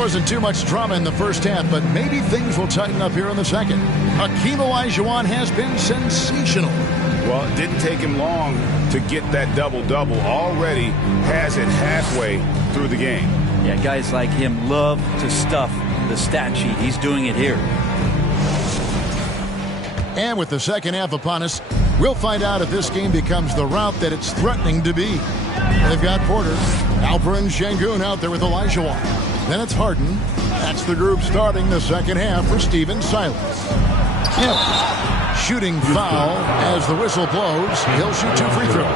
Wasn't too much drama in the first half, but maybe things will tighten up here in the second. Hakeem Olajuwon has been sensational. Well, it didn't take him long to get that double-double. Already has it halfway through the game. Yeah, guys like him love to stuff the stat sheet. He's doing it here. And with the second half upon us, we'll find out if this game becomes the route that it's threatening to be. They've got Porter, Alperen Sengun out there with Olajuwon. Then it's Harden. That's the group starting the second half for Stephen Silas. Kemp, shooting foul as the whistle blows. He'll shoot 2 free throws.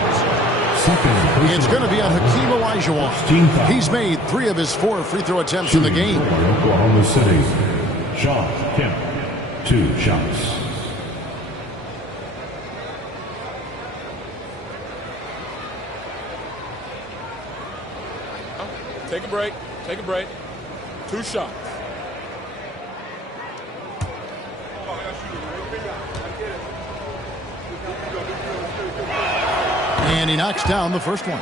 It's going to be on Hakeem Olajuwon. He's made 3 of his 4 free throw attempts in the game. Oklahoma City, Sean Kemp, 2 shots. Take a break. Take a break. 2 shots. And he knocks down the first one.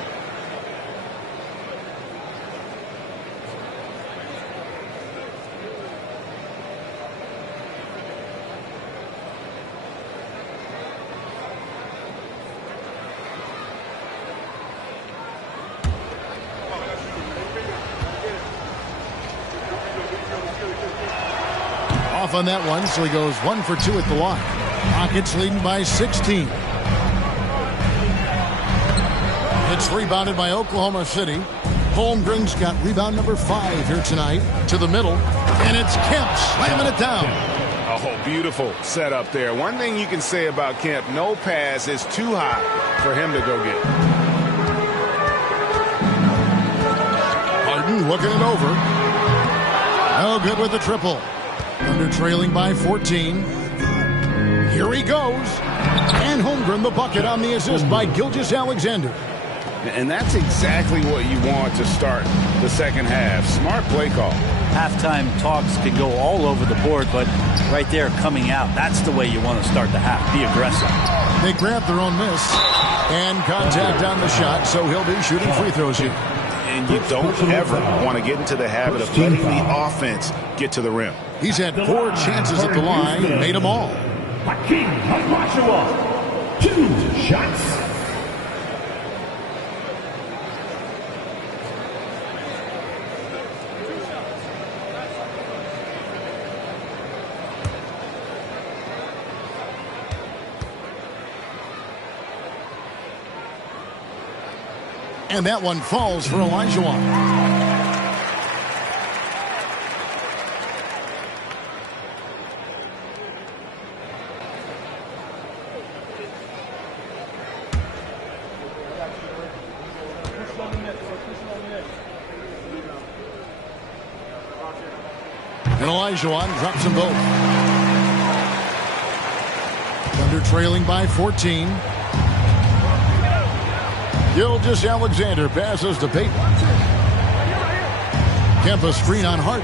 Off on that one, so he goes 1 for 2 at the line. Rockets leading by 16. It's rebounded by Oklahoma City. Holmgren's got rebound number 5 here tonight to the middle, and it's Kemp slamming it down. Oh, beautiful setup there. One thing you can say about Kemp, no pass is too high for him to go get. Harden looking it over. No good with the triple. Under trailing by 14. Here he goes. And Holmgren the bucket on the assist by Gilgeous-Alexander. And that's exactly what you want to start the second half. Smart play call. Halftime talks can go all over the board, but right there coming out, that's the way you want to start the half. Be aggressive. They grab their own miss. And contact on the shot, so he'll be shooting free throws here. And you don't ever want to get into the habit of letting the offense get to the rim. He's had 4 chances at the line and made them all. Hakeem Olajuwon, 2 shots. And that one falls for Olajuwon. And Olajuwon drops them both. Thunder trailing by 14. Gilgeous-Alexander passes to Payton. Kemp a screen on Hart.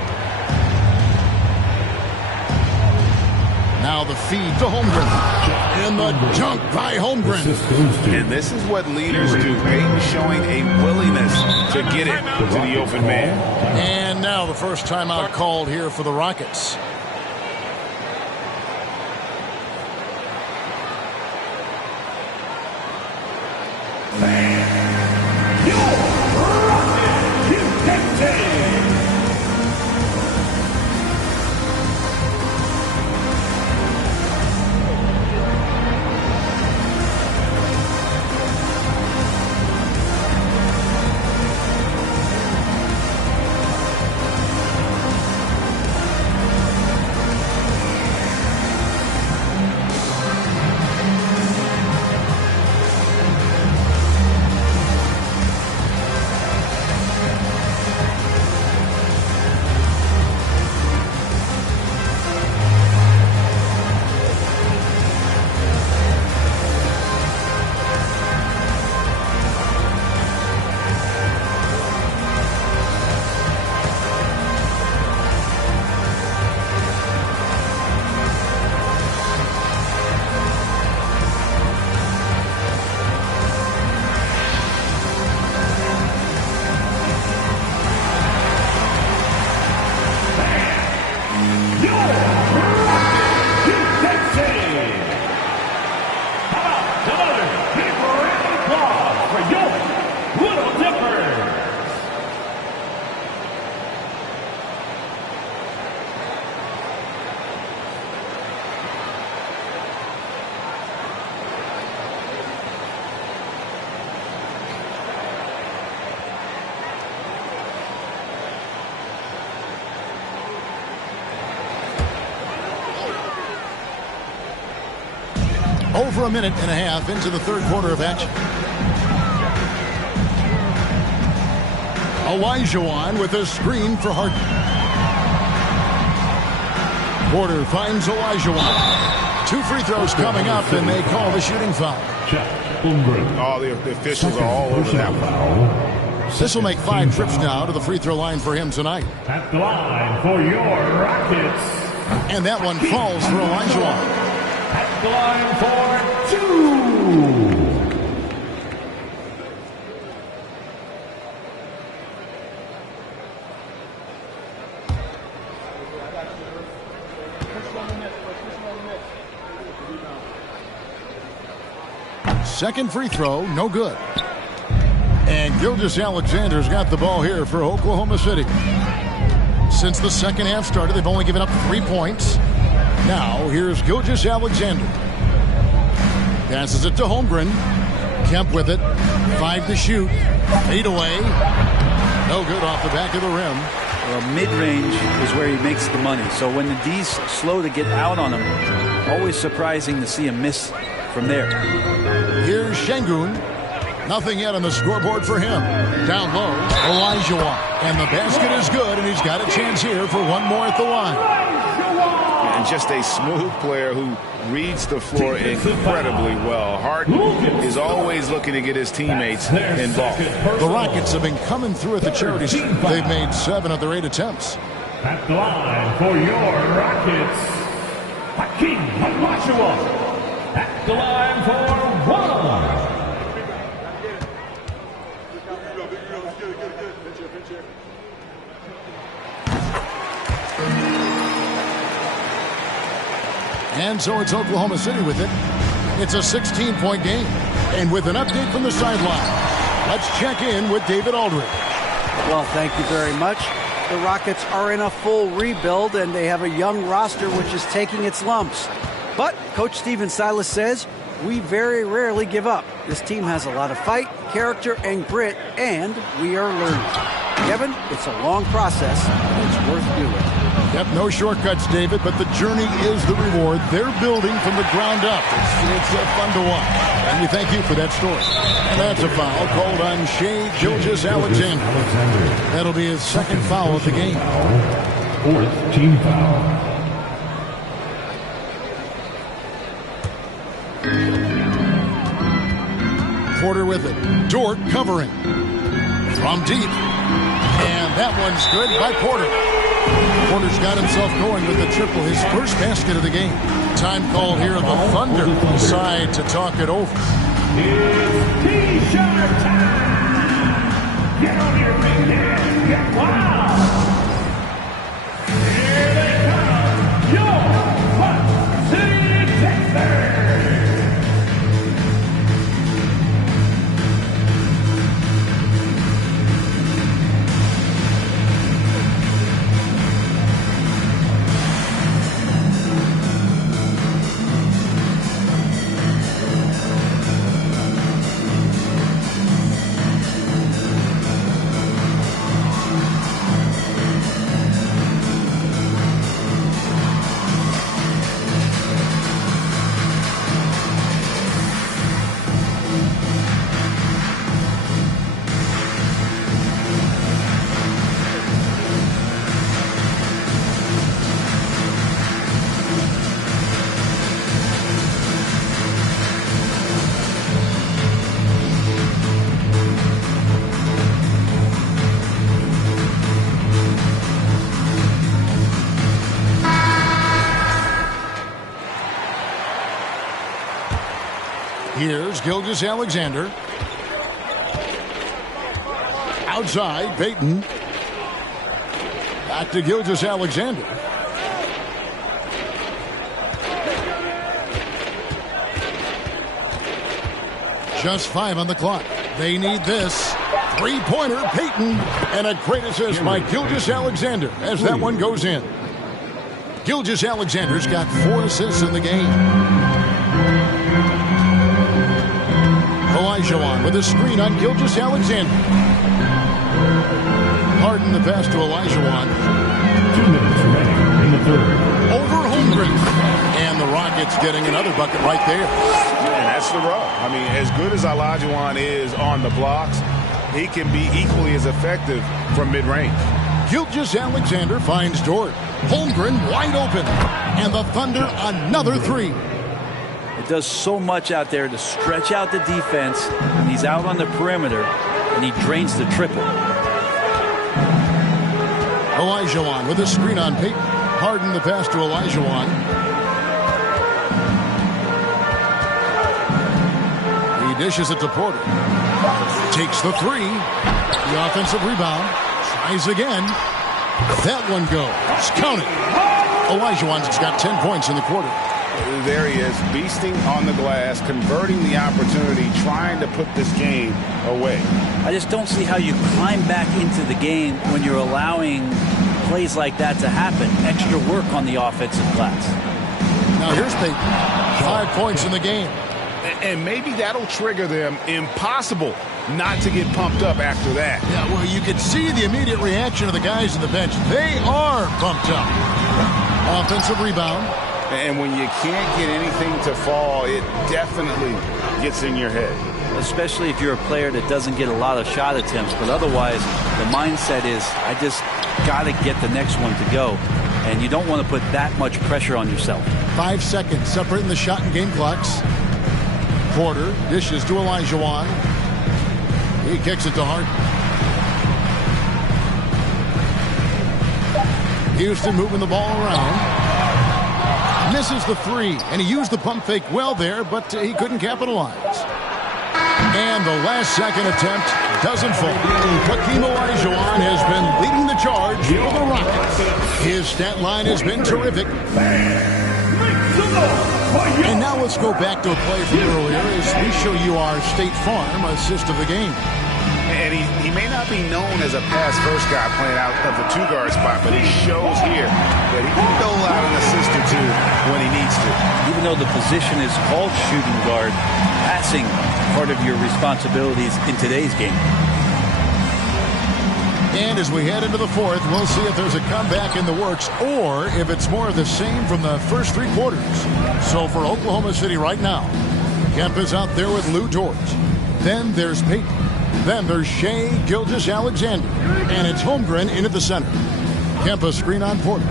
Now the feed to Holmgren. And the dunk by Holmgren. And this is what leaders do. Payton showing a willingness to get it to the open man. And now the first timeout called here for the Rockets. Over a minute and a half into the third quarter of action. Olajuwon with a screen for Harden. Porter finds Olajuwon. 2 free throws coming up, and they call the shooting foul. All the officials are all over that one. This will make 5 trips now to the free throw line for him tonight. At the line for your Rockets. And that one falls for Olajuwon. At the line for 2. Second free throw, no good. And Gilgeous-Alexander's got the ball here for Oklahoma City. Since the second half started, they've only given up 3 points. Now, here's Gilgeous-Alexander. Passes it to Holmgren. Kemp with it. 5 to shoot. 8 away. No good off the back of the rim. Well, mid-range is where he makes the money. So when the D's slow to get out on him, always surprising to see him miss from there. Here's Şengün. Nothing yet on the scoreboard for him. Down low, Olajuwon. And the basket is good, and he's got a chance here for one more at the line. And just a smooth player who reads the floor incredibly well. Harden is always looking to get his teammates involved. The Rockets have been coming through at the charity stripe. They've made 7 of their 8 attempts. At the line for your Rockets, Hakeem Olajuwon. At the line for 1. And so it's Oklahoma City with it. It's a 16-point game. And with an update from the sideline, let's check in with David Aldridge. Well, thank you very much. The Rockets are in a full rebuild, and they have a young roster which is taking its lumps. But Coach Stephen Silas says, we very rarely give up. This team has a lot of fight, character, and grit, and we are learning. Kevin, it's a long process, but it's worth doing. Yep, no shortcuts, David, but the journey is the reward. They're building from the ground up. It's fun to watch. And we thank you for that story. And that's a foul called on Shai Gilgeous-Alexander. That'll be his second foul of the game. 4th team foul. Porter with it. Dort covering. From deep. And that one's good by Porter. Porter's got himself going with the triple, his first basket of the game. Time called here of the Thunder side to talk it over. It's T-shirt time! Get on your feet and get wild! Here they come, your Hot City Texans! Here's Gilgeous-Alexander. Outside, Payton. Back to Gilgeous-Alexander. Just 5 on the clock. They need this. 3-pointer, Payton. And a great assist by Gilgeous-Alexander as that one goes in. Gilgeous-Alexander's got 4 assists in the game. Olajuwon with a screen on Gilgeous-Alexander. Harden the pass to Olajuwon. 2 minutes remaining in the third. Over Holmgren. And And the Rockets getting another bucket right there. And that's the rub. I mean, as good as Olajuwon is on the blocks, he can be equally as effective from mid-range. Gilgeous-Alexander finds Dort. Holmgren wide open. And the Thunder another three. It does so much out there to stretch out the defense when he's out on the perimeter, and he drains the triple. Olajuwon with a screen on Payton. Harden the pass to Olajuwon. He dishes it to Porter. Takes the three. The offensive rebound. Tries again. That one goes. Count it. Olajuwon's got 10 points in the quarter. There he is, beasting on the glass, converting the opportunity, trying to put this game away. I just don't see how you climb back into the game when you're allowing plays like that to happen. Extra work on the offensive glass. Now here's Payton. 5 points in the game. And maybe that'll trigger them. Impossible not to get pumped up after that. Yeah, well, you could see the immediate reaction of the guys on the bench. They are pumped up. Offensive rebound. And when you can't get anything to fall, it definitely gets in your head. Especially if you're a player that doesn't get a lot of shot attempts. But otherwise, the mindset is, I just got to get the next one to go. And you don't want to put that much pressure on yourself. 5 seconds separating the shot and game clocks. Porter dishes to Olajuwon. He kicks it to Harden. Houston moving the ball around. Misses the three, and he used the pump fake well there, but he couldn't capitalize. And the last second attempt doesn't fall. Hakeem Olajuwon has been leading the charge for the Rockets. His stat line has been terrific. And now let's go back to a play from earlier as we show you our State Farm assist of the game. And he may not be known as a pass-first guy playing out of the two-guard spot, but it shows here that he can dole out an assist or two when he needs to. Even though the position is called shooting guard, passing part of your responsibilities in today's game. And as we head into the fourth, we'll see if there's a comeback in the works or if it's more of the same from the first 3 quarters. So for Oklahoma City right now, Kemp is out there with Lou Dort. Then there's Payton. Then there's Shai Gilgeous-Alexander. And it's Holmgren into the center. Kemp a screen on Porter.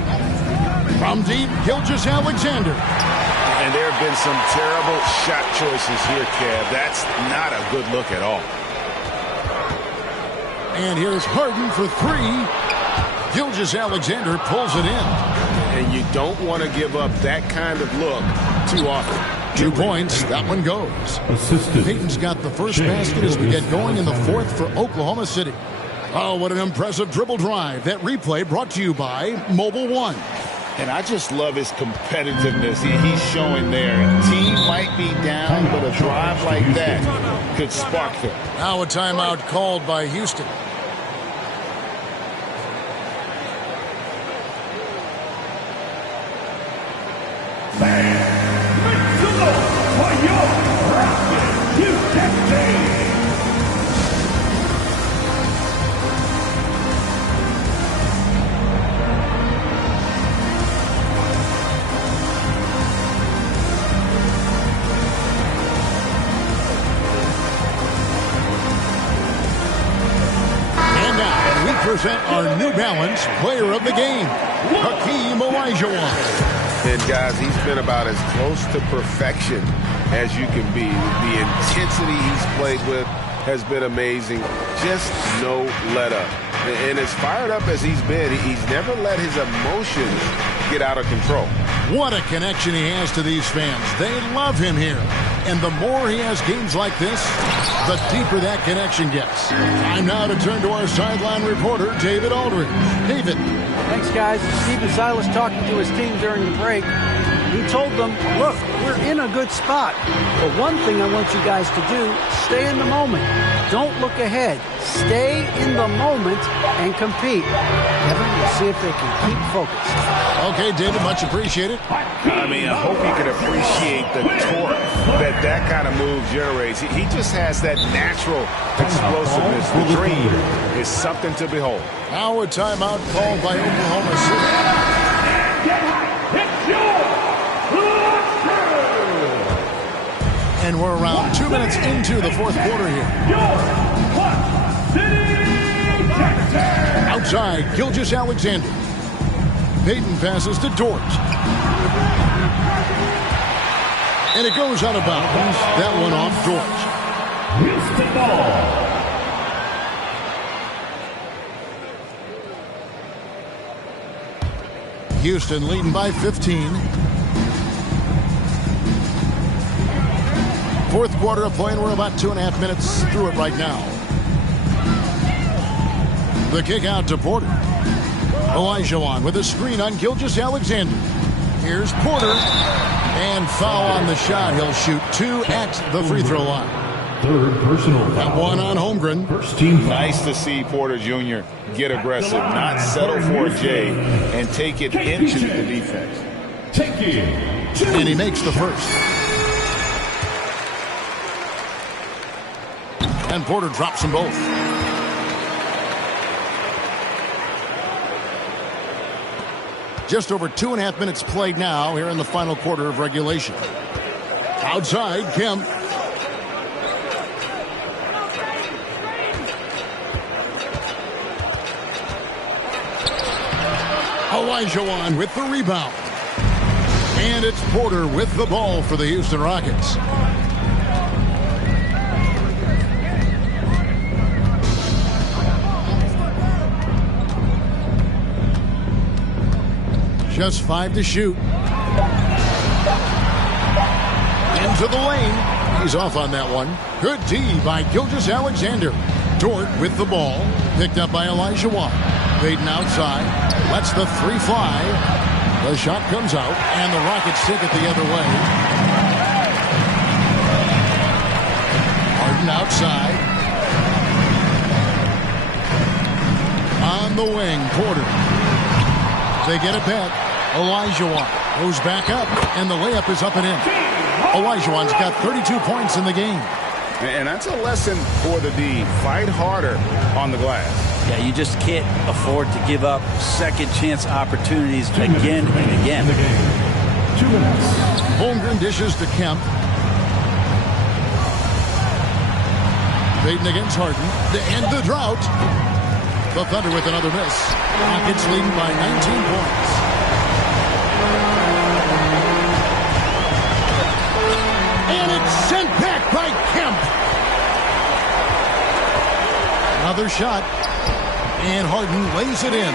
From deep, Gilgeous-Alexander. And there have been some terrible shot choices here, Kev. That's not a good look at all. And here's Harden for 3. Gilgeous-Alexander pulls it in. And you don't want to give up that kind of look too often. 2 points. That one goes. Payton's got the first basket as we get going in the fourth for Oklahoma City. Oh, what an impressive dribble drive. That replay brought to you by Mobile One. And I just love his competitiveness he's showing there. Team might be down, but a drive like that could spark them. Now a timeout called by Houston. Present our New Balance player of the game, Hakeem Olajuwon. And guys, he's been about as close to perfection as you can be. The intensity he's played with has been amazing. Just no let up. And as fired up as he's been, he's never let his emotions get out of control. What a connection he has to these fans. They love him here. And the more he has games like this, the deeper that connection gets. Time now to turn to our sideline reporter, David Aldridge. David. Thanks, guys. Stephen Silas talking to his team during the break. He told them, look, we're in a good spot. But one thing I want you guys to do, stay in the moment. Don't look ahead. Stay in the moment and compete. Kevin, we'll see if they can keep focused. Okay, David, much appreciated. I mean, I hope you can appreciate the torque that kind of move generates. He just has that natural explosiveness. The dream is something to behold. Now a timeout called by Oklahoma City. And we're around 2 minutes into the fourth quarter here. Outside, Gilgeous-Alexander. Payton passes to Dort. And it goes out of bounds. That one off Dort. Houston ball. Houston leading by 15. Fourth quarter of play, and we're about 2.5 minutes through it right now. The kick out to Porter. Olajuwon with a screen on Gilgeous-Alexander. Here's Porter. And foul on the shot. He'll shoot 2 at the free throw line. Third personal. That one on Holmgren. First team foul. Nice to see Porter Jr. get aggressive, not settle for a J, and take it into the defense. And he makes the first. And Porter drops them both. Just over 2.5 minutes played now here in the final quarter of regulation. Outside, Kemp. Olajuwon with the rebound. And it's Porter with the ball for the Houston Rockets. Just 5 to shoot. Into the lane. He's off on that one. Good D by Gilgeous-Alexander. Dort with the ball. Picked up by Olajuwon. Payton outside. Lets the 3 fly. The shot comes out, and the Rockets take it the other way. Harden outside. On the wing, Porter. They get it back. Olajuwon goes back up, and the layup is up and in. Olajuwon's got 32 points in the game. And that's a lesson for the D. Fight harder on the glass. Yeah, you just can't afford to give up second chance opportunities again and again. 2 minutes. Holmgren dishes to Kemp. Payton against Harden to end the drought. The Thunder with another miss. Rockets leading by 19 points. And it's sent back by Kemp. Another shot. And Harden lays it in.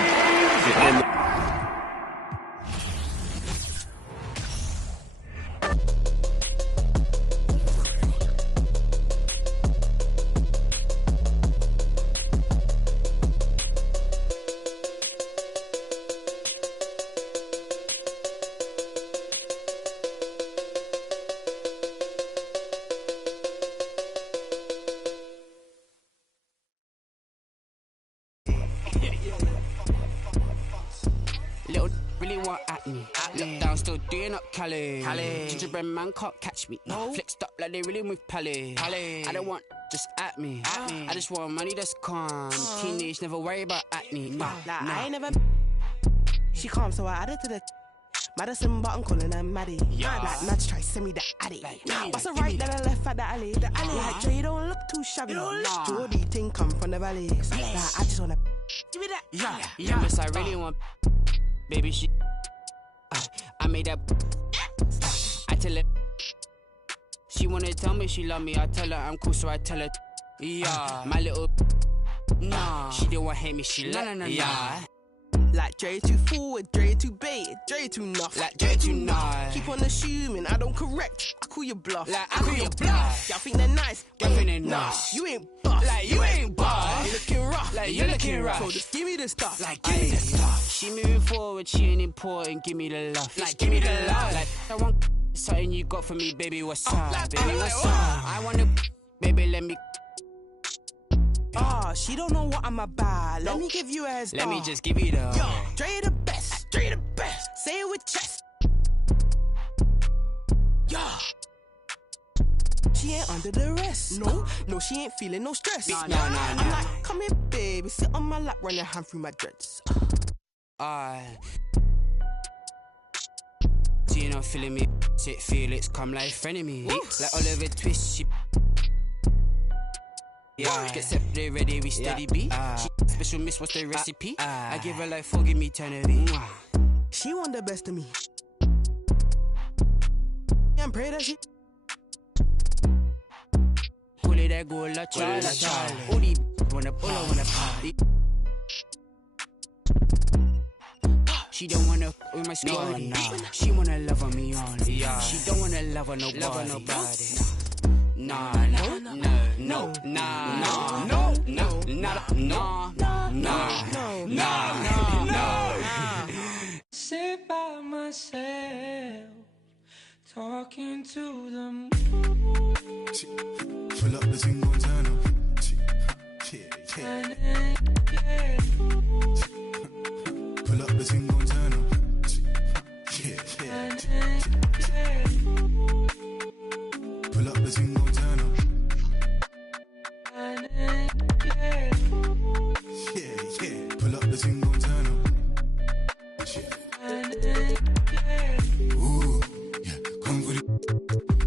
Gingerbread man can't catch me. Flexed up like they really with Pally. I don't want just at me. I just want money that's calm. Teenage, never worry about acne. I ain't never. She calm, so I added to the Madison, but I'm calling her Maddie. Like Madge try send me the addy. What's the right that I left at the alley? Like Dre don't look too shabby. Jordy thing come from the valley. Like, I just wanna give me that. Yeah, miss, I really want. Baby, she. I made that. I tell her. She wanna tell me she love me. I tell her I'm cool, so I tell her. Yeah, my little. Nah, she didn't want to hate me. She love me. Yeah. Like Dre too forward, Dre too bait, Dre too nuff. Like Dre too nice. Keep on assuming I don't correct. I call you bluff. Like I call you bluff. Y'all think they're nice. Y'all think they're nice. You ain't buff. Like you ain't buff. You looking rough. Like you looking rough. So just give me the stuff. Like give me the stuff. She moving forward, she ain't important. Give me the love. Like give me the love. Like I want something you got for me, baby. What's up? Baby, what's up? I wanna, baby, let me. She don't know what I'm about. Let me give you a head start. Let me just give you the. Yo, Dre the best. Dre the best. Say it with chest. Yeah. She ain't under the rest. No, she ain't feeling no stress. No. I'm like, come here, baby. Sit on my lap, run your hand through my dreads. So you not feeling me. Sit Felix, come like frenemy. Like Oliver Twist, she. Yeah, get separate ready, we steady B. She special miss, what's the recipe? I give her like 4, give me 10 of it. She want the best of me. And pray that she. Pull it that go la Charlie. All these wanna party. She don't wanna with my squad. She wanna love on me only. She don't wanna love on nobody. Nah. Sit by myself, talking to the moon. Pull up the thing on turn up. Pull up the thing on turn up. Pull up the thing on turn up. Pull up the thing on turn up. Ooh, yeah, come for the.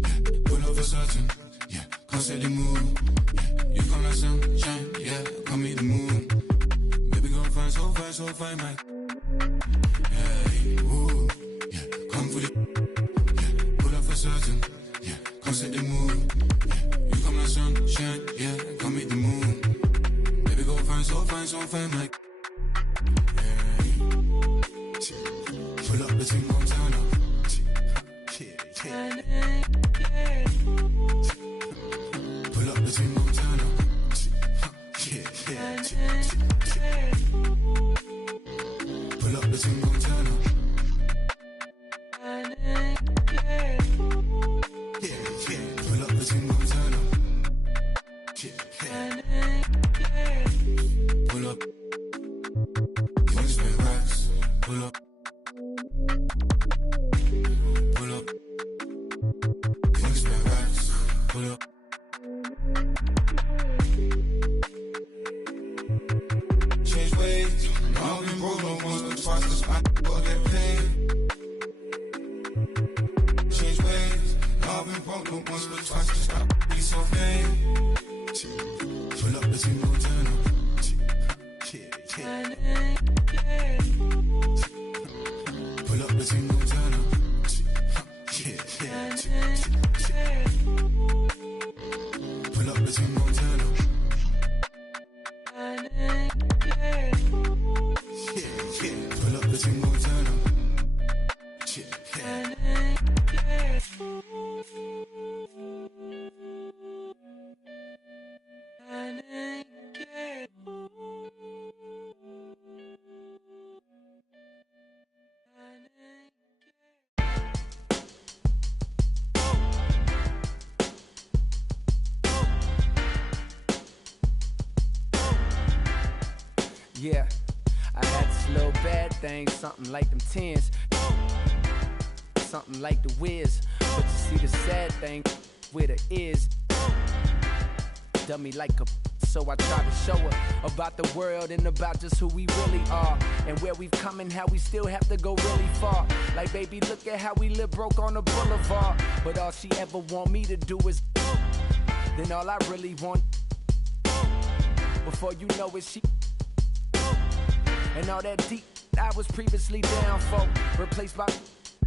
Yeah, pull up for certain. Yeah, come set the mood. Yeah, you come like sunshine. Yeah, come meet the moon. Baby, go fine, so fine, Mike. Hey, ooh, yeah, come for the. Yeah, pull up for certain. Yeah, come set the mood. Yeah, you come like sunshine. Yeah, come meet the moon. Baby, go fine, so fine, Mike. Pull up the thing on turn up. Pull up the thing on turn up. Pull up the thing on turn up. Pull up the thing on turn up. Pull up. Wanna spend racks. Pull up. Pull up. Wanna spend racks. Pull up. Change ways. I've been broke no once but twice, cause I will get paid. Change ways. I've been broke no once but twice, cause I be so vain. Pull up the thing on turn up. Pull up the thing on turn up. Pull up the thing on turn up. Pull up the thing on turn up. Yeah, I had this little bad thing, something like them 10s, something like the whiz. But you see the sad thing with her is, dummy like a. So I tried to show her about the world and about just who we really are, and where we've come and how we still have to go really far. Like, baby, look at how we live broke on the boulevard, but all she ever want me to do is. Then all I really want, before you know it, she. And all that deep I was previously down for, replaced by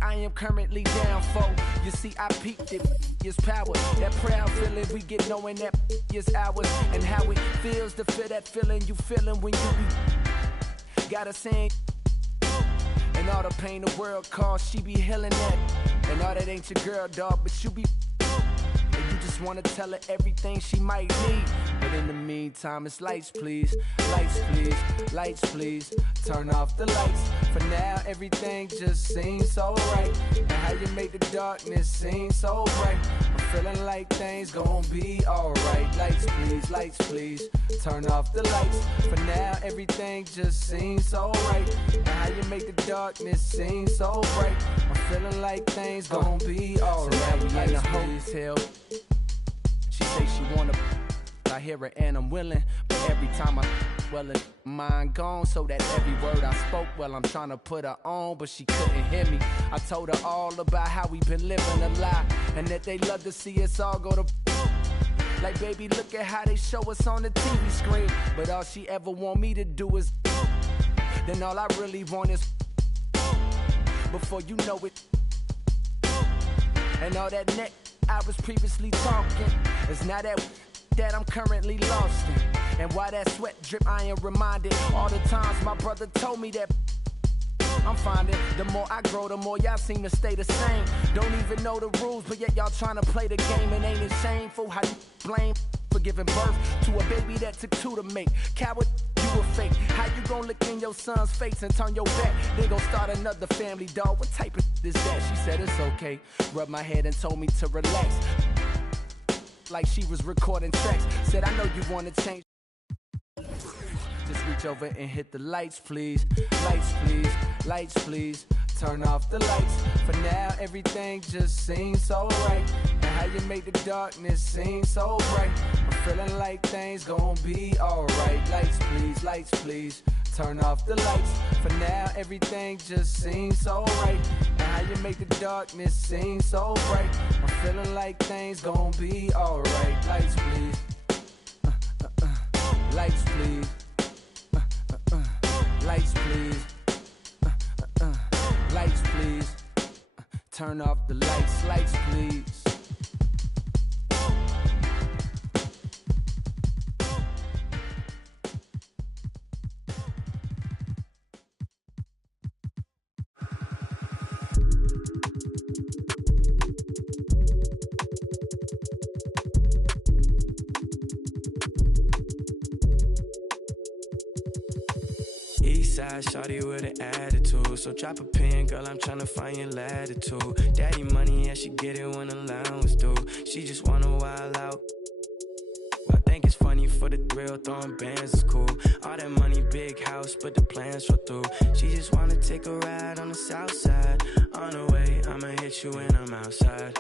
I am currently down for. You see, I peaked it, is power. That proud feeling we get knowing that is ours. And how it feels to feel that feeling you feeling when you be. Gotta sing. And all the pain the world caused, she be healing that. And all that ain't your girl, dog, but you be. And you just wanna tell her everything she might need. But in the meantime, it's lights, please. Lights, please. Lights, please. Turn off the lights. For now, everything just seems so right. And how you make the darkness seem so bright. I'm feeling like things gon' be alright. Lights, please. Lights, please. Turn off the lights. For now, everything just seems so right. And how you make the darkness seem so bright. I'm feeling like things gon' be alright. So now we in the hotel. She say she wanna. I hear it and I'm willing. But every time mine gone, so that every word I spoke, well, I'm trying to put her on, but she couldn't hear me. I told her all about how we been living a lie, and that they love to see us all go to like, baby, look at how they show us on the TV screen. But all she ever want me to do is then all I really want is before you know it. And all that neck I was previously talking is now that I'm currently lost in. And why that sweat drip, I am reminded all the times my brother told me that I'm finding the more I grow, the more y'all seem to stay the same. Don't even know the rules, but yet y'all trying to play the game. And ain't it shameful how you blame for giving birth to a baby that took two to make? Coward, you a fake. How you gon' look in your son's face and turn your back? They gon' start another family, dog. What type of is that? She said it's okay. Rubbed my head and told me to relax, like she was recording tracks. Said I know you wanna change. Just reach over and hit the lights, please. Lights, please. Lights, please. Turn off the lights. For now, everything just seems so right. And how you make the darkness seem so bright. I'm feeling like things gon' be alright. Lights, please. Lights, please. Turn off the lights. For now, everything just seems so right. And how you make the darkness seem so bright. I'm feeling like things gon' be alright. Lights, please. Lights, please. Lights, please. Lights, please. Turn off the lights. Lights, please. Eastside shawty with an attitude, so drop a pin, girl, I'm tryna find your latitude. Daddy money, yeah, she get it when allowance due. She just wanna wild out. I think it's funny for the thrill, throwing bands is cool. All that money, big house, but the plans fell through. She just wanna take a ride on the south side. On the way, I'ma hit you when I'm outside.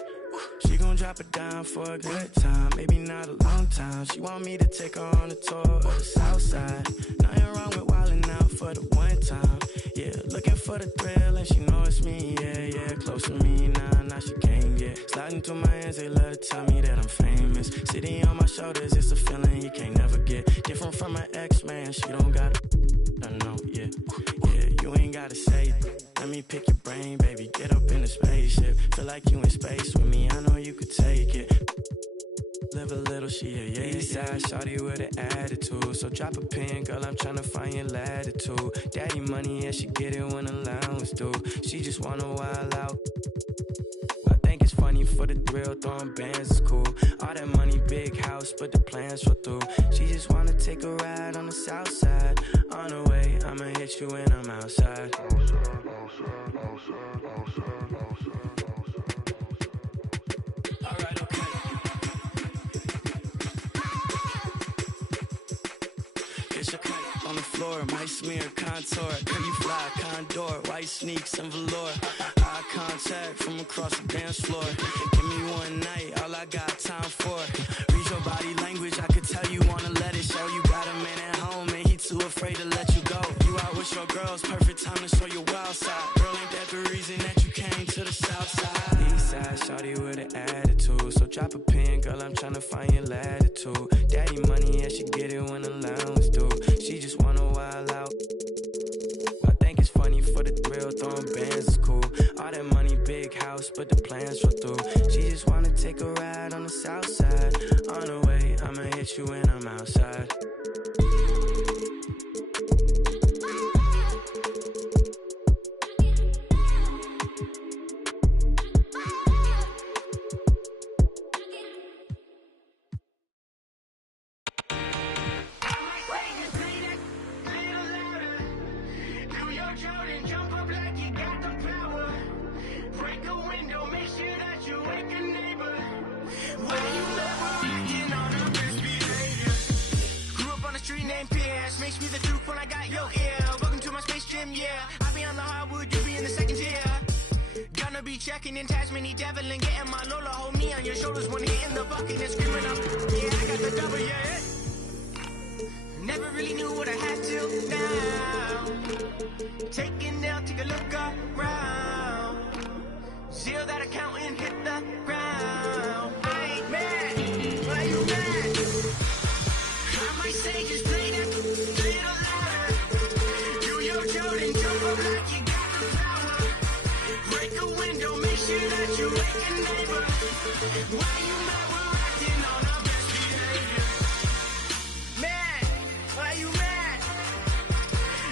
She gon' drop it down for a good time, maybe not a long time. She want me to take her on a tour of the south side. Nothing wrong with wildin' out for the one time. Yeah, looking for the thrill and she know it's me. Yeah, close to me now she came, yeah. Sliding through my hands, they love to tell me that I'm famous. Sitting on my shoulders, it's a feeling you can't never get. Different from my ex, man, she don't got it. I know, yeah, you ain't gotta say it. Let me pick your brain, baby, get up in the spaceship. Feel like you in space with me, I know you could take it. Live a little, she a Eastside shawty with an attitude, so drop a pin, girl, I'm tryna find your latitude. Daddy money, yeah, she get it when allowance due. She just wanna wild out. I think it's funny for the thrill, throwing bands is cool. All that money, big house, but the plans fell through. She just wanna take a ride on the south side. On the way, I'ma hit you when I'm outside. Alright, okay. It's okay. On the floor, my smear, contour, curly fly, condor, white sneaks and velour. Eye contact from across the dance floor. Give me one night, all I got time for. Read your body language, I could tell you wanna let it show. You got a man at home and he too afraid to let you go. You out with your girls, perfect time to show your wild side. Girl, ain't that the reason that you came to the south side? Eastside shawty with an attitude, so drop a pin, girl, I'm tryna find your latitude. Daddy money, yeah, she get it when allowance due. She just wanna wild out. I think it's funny for the thrill, throwing bands is cool. All that money, big house, but the plans fell through. She just wanna take a ride on the south side. On the way, I'ma hit you when I'm outside. Makes me the truth when I got your ear. Welcome to my space gym, yeah. I be on the hardwood, you be in the second tier. Gonna be shacking in Tasmania, devil and getting my Lola. Hold me on your shoulders when hitting the bucket and screaming up. Yeah, I got the double, yeah. Never really knew what I had till now. Taking down, take a look around. Zero that account and hit the ground. I ain't mad, why you mad? I might say just play that little louder. Do your Jordan, jump up like you got the power. Break a window, make sure that you wake a neighbor. Why you mad? We're acting on our best behavior. Mad, why you mad?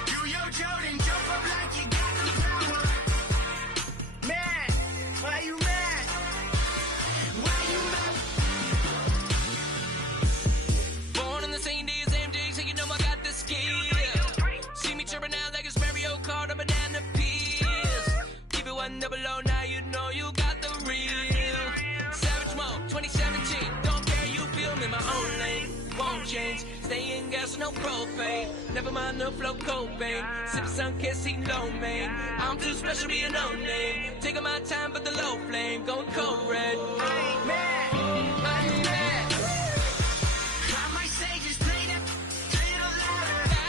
Do your Jordan, jump up like you got the power. Mad, why you mad? Why you mad? Born on the same day as MJ, so you know I got the skill. See me chirping out like it's Mario Kart or banana peels. Keep it 100 now, you know you got the real. Savage Mode 2017, don't care, you feel me, my own lane. Won't change, stay in gas, no propane. Never mind the flow, Cobain. Sip sun, can't see low, man. I'm too special, be a no name. Taking my time, but the low flame, going cold red. I ain't mad, why you mad? I might say just play that little louder.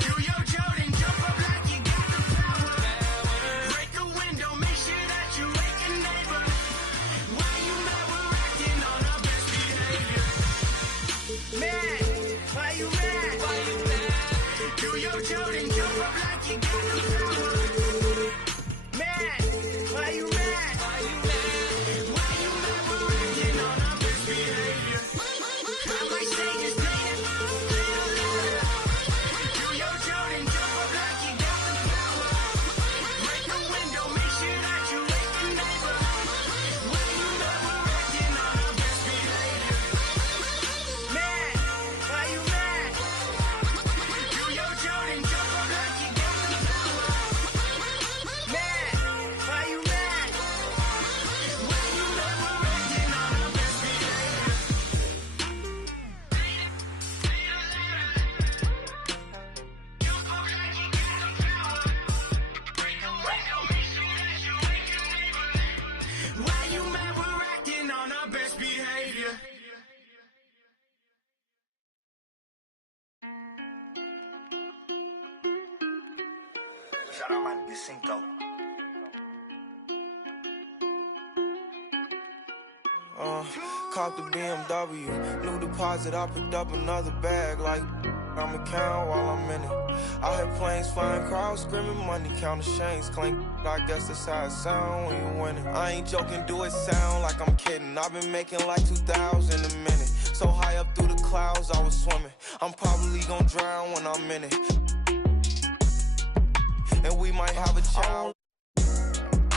Do your Jordan, jump up like you got the power. Break a window, make sure that you wake a neighbor. Why you mad? We're acting on our best behavior. Mad, why you mad? Why you mad? Do your Jordan, jump up like you got the power. Mad, why you mad? Why you mad? Why you mad? We're acting on our best behavior. I might say just play that little louder. Do your Jordan, jump up like you got the power. Break a window, make sure that you wake a neighbor. Why you mad? We're acting on our best behavior. Mad, why you mad? Do your Jordan, jump up like you got the power. Mad, why you mad? Why you mad? We're acting on our best behavior. Jump up like you got the power. Break a window, make sure that you wake a neighbor. Why you mad? We're acting on our best behavior. Shout out my nigga Cinco. Caught the BMW, new deposit, I picked up another bag like I'ma count while I'm in it. I hear planes flying, crowds screaming, money counting chains clink. I guess that's how it sound when you winning. I ain't joking, do it sound like I'm kidding. I've been making like 2,000 a minute. So high up through the clouds, I was swimming. I'm probably gonna drown when I'm in it. And we might have a child.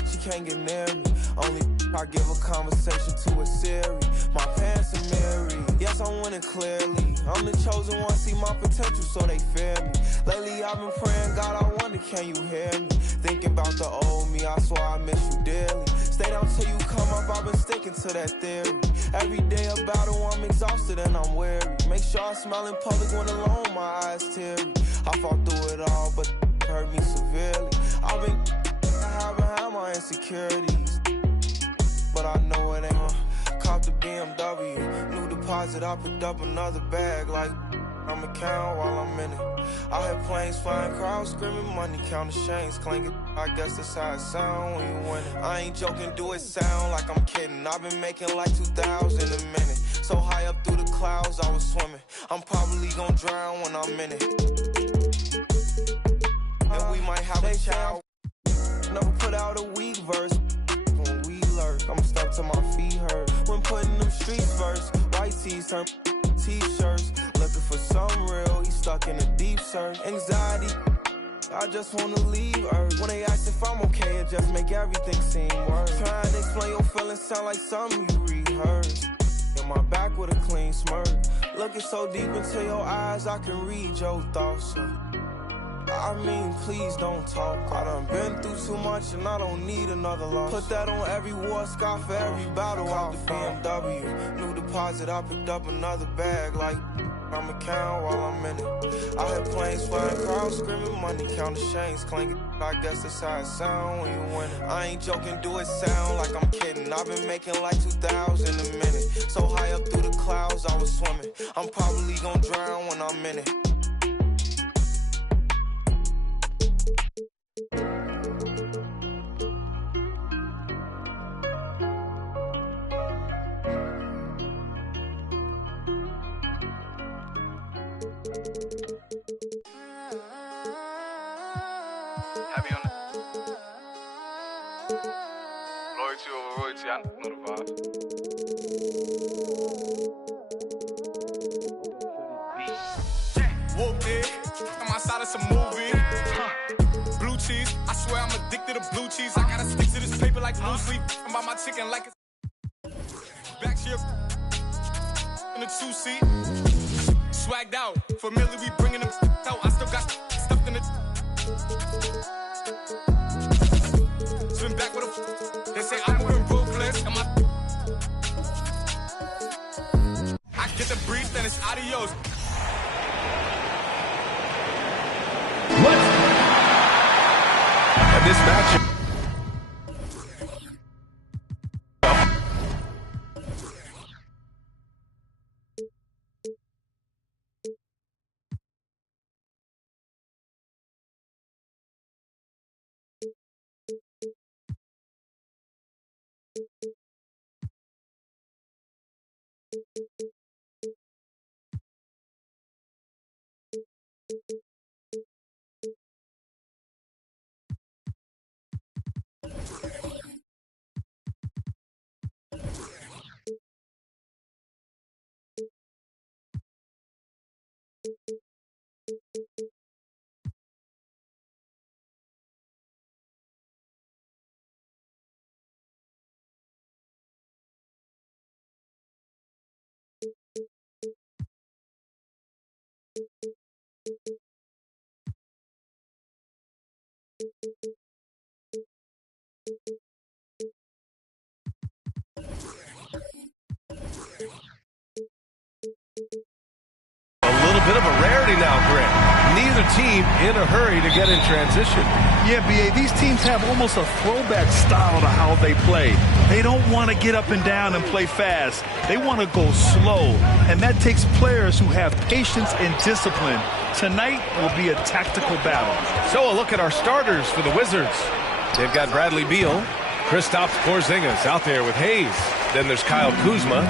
She can't get near me. Only I give a conversation to a Siri. My pants are mirrored. Yes, I'm winning clearly. I'm the chosen one, see my potential, so they fear me. Lately I've been praying, God, I wonder, can you hear me? Thinking about the old me, I swear I miss you dearly. Stay down till you come up, I've been sticking to that theory. Every day a battle, I'm exhausted and I'm weary. Make sure I smile in public when alone, my eyes teary. I fought through it all, but hurt me severely. I've been behind my insecurities, but I know it ain't. Cop the BMW, new deposit, I picked up another bag like I'ma count while I'm in it. I hear planes flying, crowds screaming, money counting chains clinking. I guess that's how it sound when you winning. I ain't joking, do it sound like I'm kidding. I've been making like 2,000 a minute. So high up through the clouds, I was swimming. I'm probably gonna drown when I'm in it. And we might have a child. Never put out a weak verse. When we lurk, I'm stuck till my feet hurt. When putting them streets first, white tees turn t-shirts. Looking for some real, he's stuck in a deep search. Anxiety, I just wanna leave Earth. When they ask if I'm okay, it just make everything seem worse. Trying to explain your feelings sound like something you rehearsed. In my back with a clean smirk. Looking so deep into your eyes, I can read your thoughts. I mean, please don't talk. I done been through too much and I don't need another loss. Put that on every war scar for every battle. Cop the BMW, new deposit, I picked up another bag like I'ma count while I'm in it. I hear planes flying, crowds screaming, money, count the chains clanking. I guess that's how it sound when you win it. I ain't joking, do it sound like I'm kidding. I've been making like 2,000 a minute. So high up through the clouds, I was swimming. I'm probably gonna drown when I'm in it. Heavy on the loyalty over royalty, I know the vibe. Whooped it, I'm outside of some movie. Blue cheese, I swear I'm addicted to blue cheese. I gotta stick to this paper like blue sleep. I'm about my chicken like a back here in a 2-seat. Swagged out, familiar, we bringing them out. I still got stuffed in the. Swim back with a. They say I'm moving ruthless. I get the brief, then it's adios. And this match. A little bit of a rarity now, Grant. Neither team in a hurry to get in transition. Yeah, B.A., these teams have almost a throwback style to how they play. They don't want to get up and down and play fast. They want to go slow, and that takes players who have patience and discipline. Tonight will be a tactical battle. So a look at our starters for the Wizards. They've got Bradley Beal, Kristaps Porzingis out there with Hayes. Then there's Kyle Kuzma.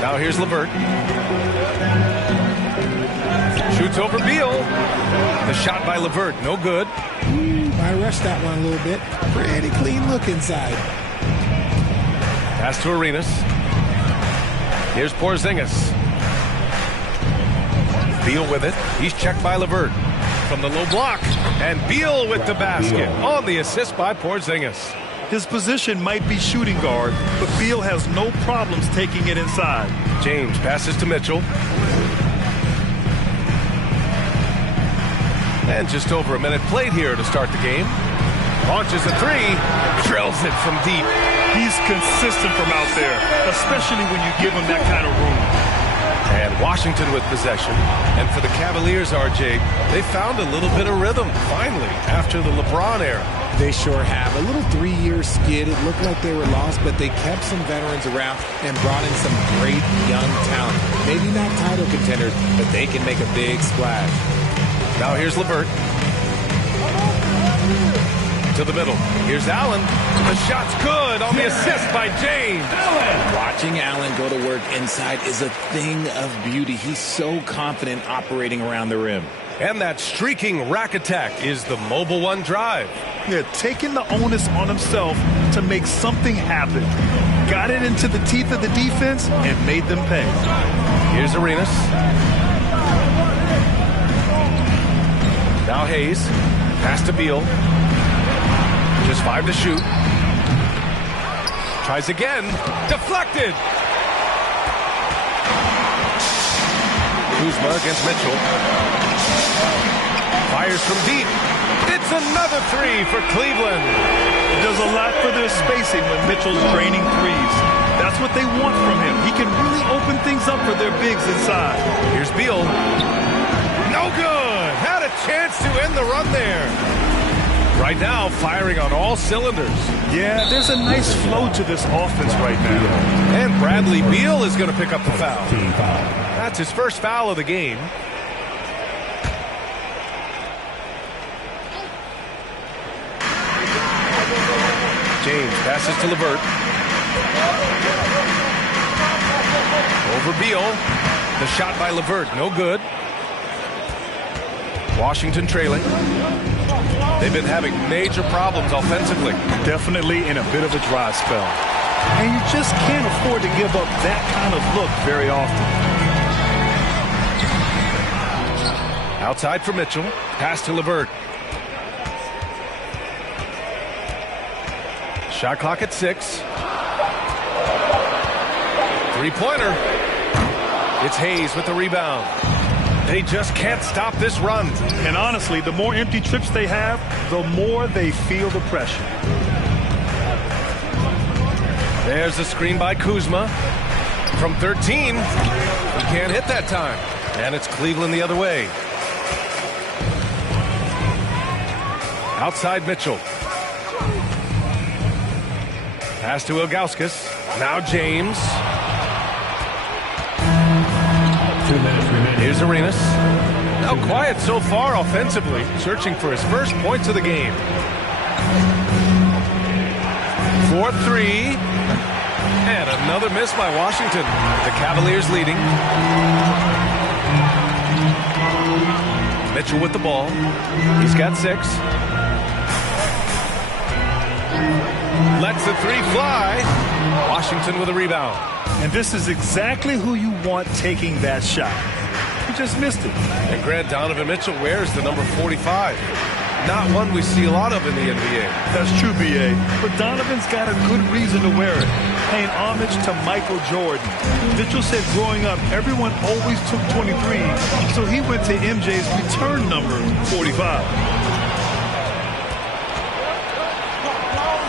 Now here's LeVert. Shoots over Beal. The shot by LeVert, no good. I rushed that one a little bit. Pretty clean look inside. Pass to Arenas. Here's Porzingis. Beal with it. He's checked by LeVert. From the low block. And Beal with the basket. On the assist by Porzingis. His position might be shooting guard, but Beal has no problems taking it inside. James passes to Mitchell. And just over a minute played here to start the game. Launches a three. Drills it from deep. He's consistent from out there, especially when you give him that kind of room. And Washington with possession. And for the Cavaliers, RJ, they found a little bit of rhythm, finally, after the LeBron era. They sure have. A little 3-year skid. It looked like they were lost, but they kept some veterans around and brought in some great young talent. Maybe not title contenders, but they can make a big splash. Now here's LeVert. To the middle. Here's Allen. The shot's good on the assist by James. Watching Allen go to work inside is a thing of beauty. He's so confident operating around the rim. And that streaking rack attack is the Mobile One drive. Yeah, taking the onus on himself to make something happen. Got it into the teeth of the defense and made them pay. Here's Arenas. Now Hayes. Pass to Beal. Just 5 to shoot. Tries again. Deflected. Kuzma against Mitchell. Fires from deep. It's another three for Cleveland. It does a lot for their spacing when Mitchell's draining threes. That's what they want from him. He can really open things up for their bigs inside. Here's Beal. No good. Had a chance to end the run there. Right now, firing on all cylinders. Yeah, there's a nice flow to this offense right now. And Bradley Beal is going to pick up the foul. That's his first foul of the game. James passes to LeVert. Over Beal. The shot by LeVert, no good. Washington trailing. They've been having major problems offensively. Definitely in a bit of a dry spell. And you just can't afford to give up that kind of look very often. Outside for Mitchell. Pass to LeVert. Shot clock at 6. Three-pointer. It's Hayes with the rebound. They just can't stop this run. And honestly, the more empty trips they have, the more they feel the pressure. There's the screen by Kuzma. From 13, he can't hit that time. And it's Cleveland the other way. Outside Mitchell. Pass to Ilgauskas. Now James. 2 minutes remaining. Here's Arenas. Now quiet so far offensively, searching for his first points of the game. 4-3. And another miss by Washington. The Cavaliers leading. Mitchell with the ball. He's got 6. Lets the 3 fly. Washington with a rebound. And this is exactly who you want taking that shot. He just missed it. And Grant, Donovan Mitchell wears the number 45. Not one we see a lot of in the NBA. That's true, B.A. But Donovan's got a good reason to wear it, paying homage to Michael Jordan. Mitchell said growing up, everyone always took 23, so he went to MJ's return number, 45.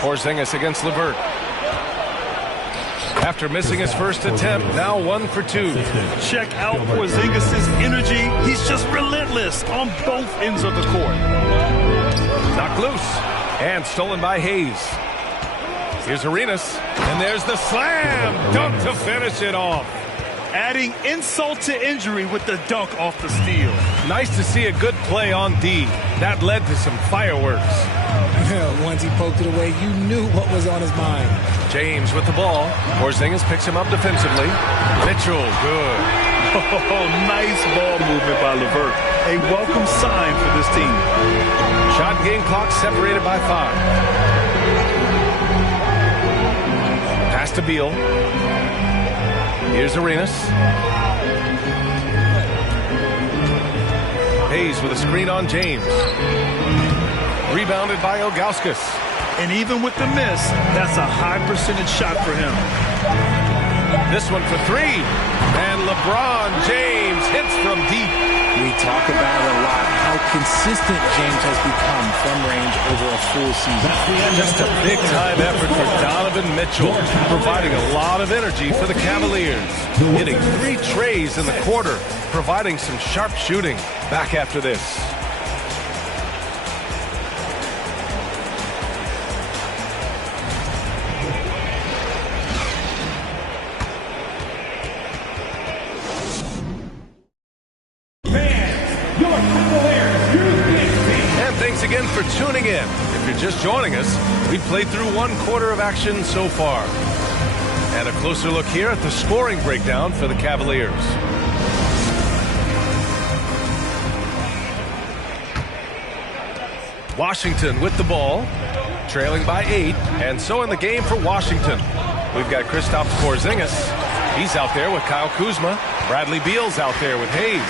Porzingis against LeVert. After missing his first attempt, now 1 for 2. Check out Porzingis' energy. He's just relentless on both ends of the court. Knocked loose and stolen by Hayes. Here's Arenas, and there's the slam dunk to finish it off. Adding insult to injury with the dunk off the steal. Nice to see a good play on D. That led to some fireworks. Once he poked it away, you knew what was on his mind. James with the ball. Porzingis picks him up defensively. Mitchell, good. Oh, nice ball movement by LeVert. A welcome sign for this team. Shot game clock separated by 5. Pass to Beal. Here's Arenas. Hayes with a screen on James. Rebounded by Ilgauskas. And even with the miss, that's a high percentage shot for him. This one for 3. And LeBron James hits from deep. We talk about it a lot, how consistent James has become from range over a full season. Just a big-time effort for Donovan Mitchell, providing a lot of energy for the Cavaliers. Hitting 3 trays in the quarter, providing some sharp shooting. Back after this. Again for tuning in. If you're just joining us, we've played through 1 quarter of action so far. And a closer look here at the scoring breakdown for the Cavaliers. Washington with the ball, trailing by 8, and so in the game for Washington. We've got Kristaps Porzingis. He's out there with Kyle Kuzma. Bradley Beal's out there with Hayes.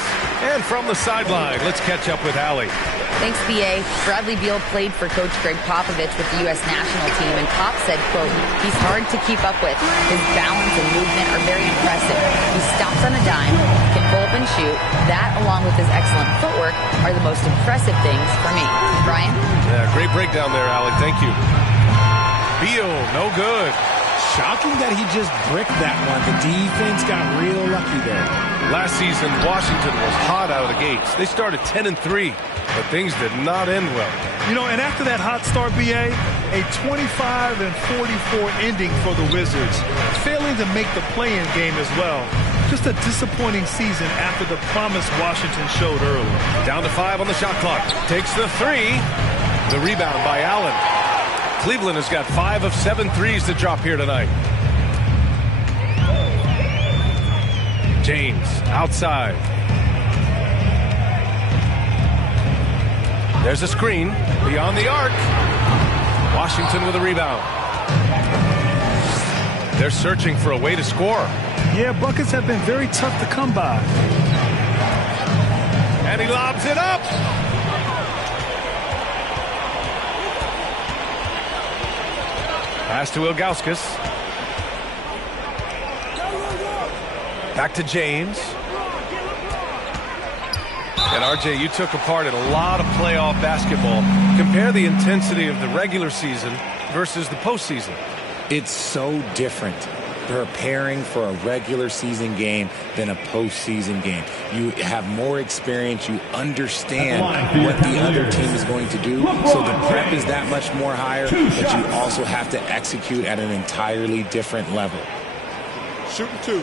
And from the sideline, let's catch up with Allie. Thanks, B.A. Bradley Beal played for Coach Greg Popovich with the U.S. national team, and Pop said, quote, he's hard to keep up with. His balance and movement are very impressive. He stops on a dime, can pull up and shoot. That, along with his excellent footwork, are the most impressive things for me. Brian? Yeah, great breakdown there, Allie. Thank you. Beal, no good. shocking that he just bricked that one. The defense got real lucky there. Last season, Washington was hot out of the gates. They started 10-3, but things did not end well. You know, and after that hot start, BA, a 25-44 ending for the Wizards, failing to make the play-in game as well. Just a disappointing season after the promise Washington showed early. Down to 5 on the shot clock. Takes the 3. The rebound by Allen. Cleveland has got 5 of 7 threes to drop here tonight. James outside. There's a screen beyond the arc. Washington with a rebound. They're searching for a way to score. Yeah, buckets have been very tough to come by. And he lobs it up. Pass to Ilgauskas. Back to James. And RJ, you took a part in a lot of playoff basketball. Compare the intensity of the regular season versus the postseason. It's so different preparing for a regular season game than a postseason game. You have more experience. You understand what the other team is going to do. So the prep is that much more higher, but you also have to execute at an entirely different level. Shooting 2.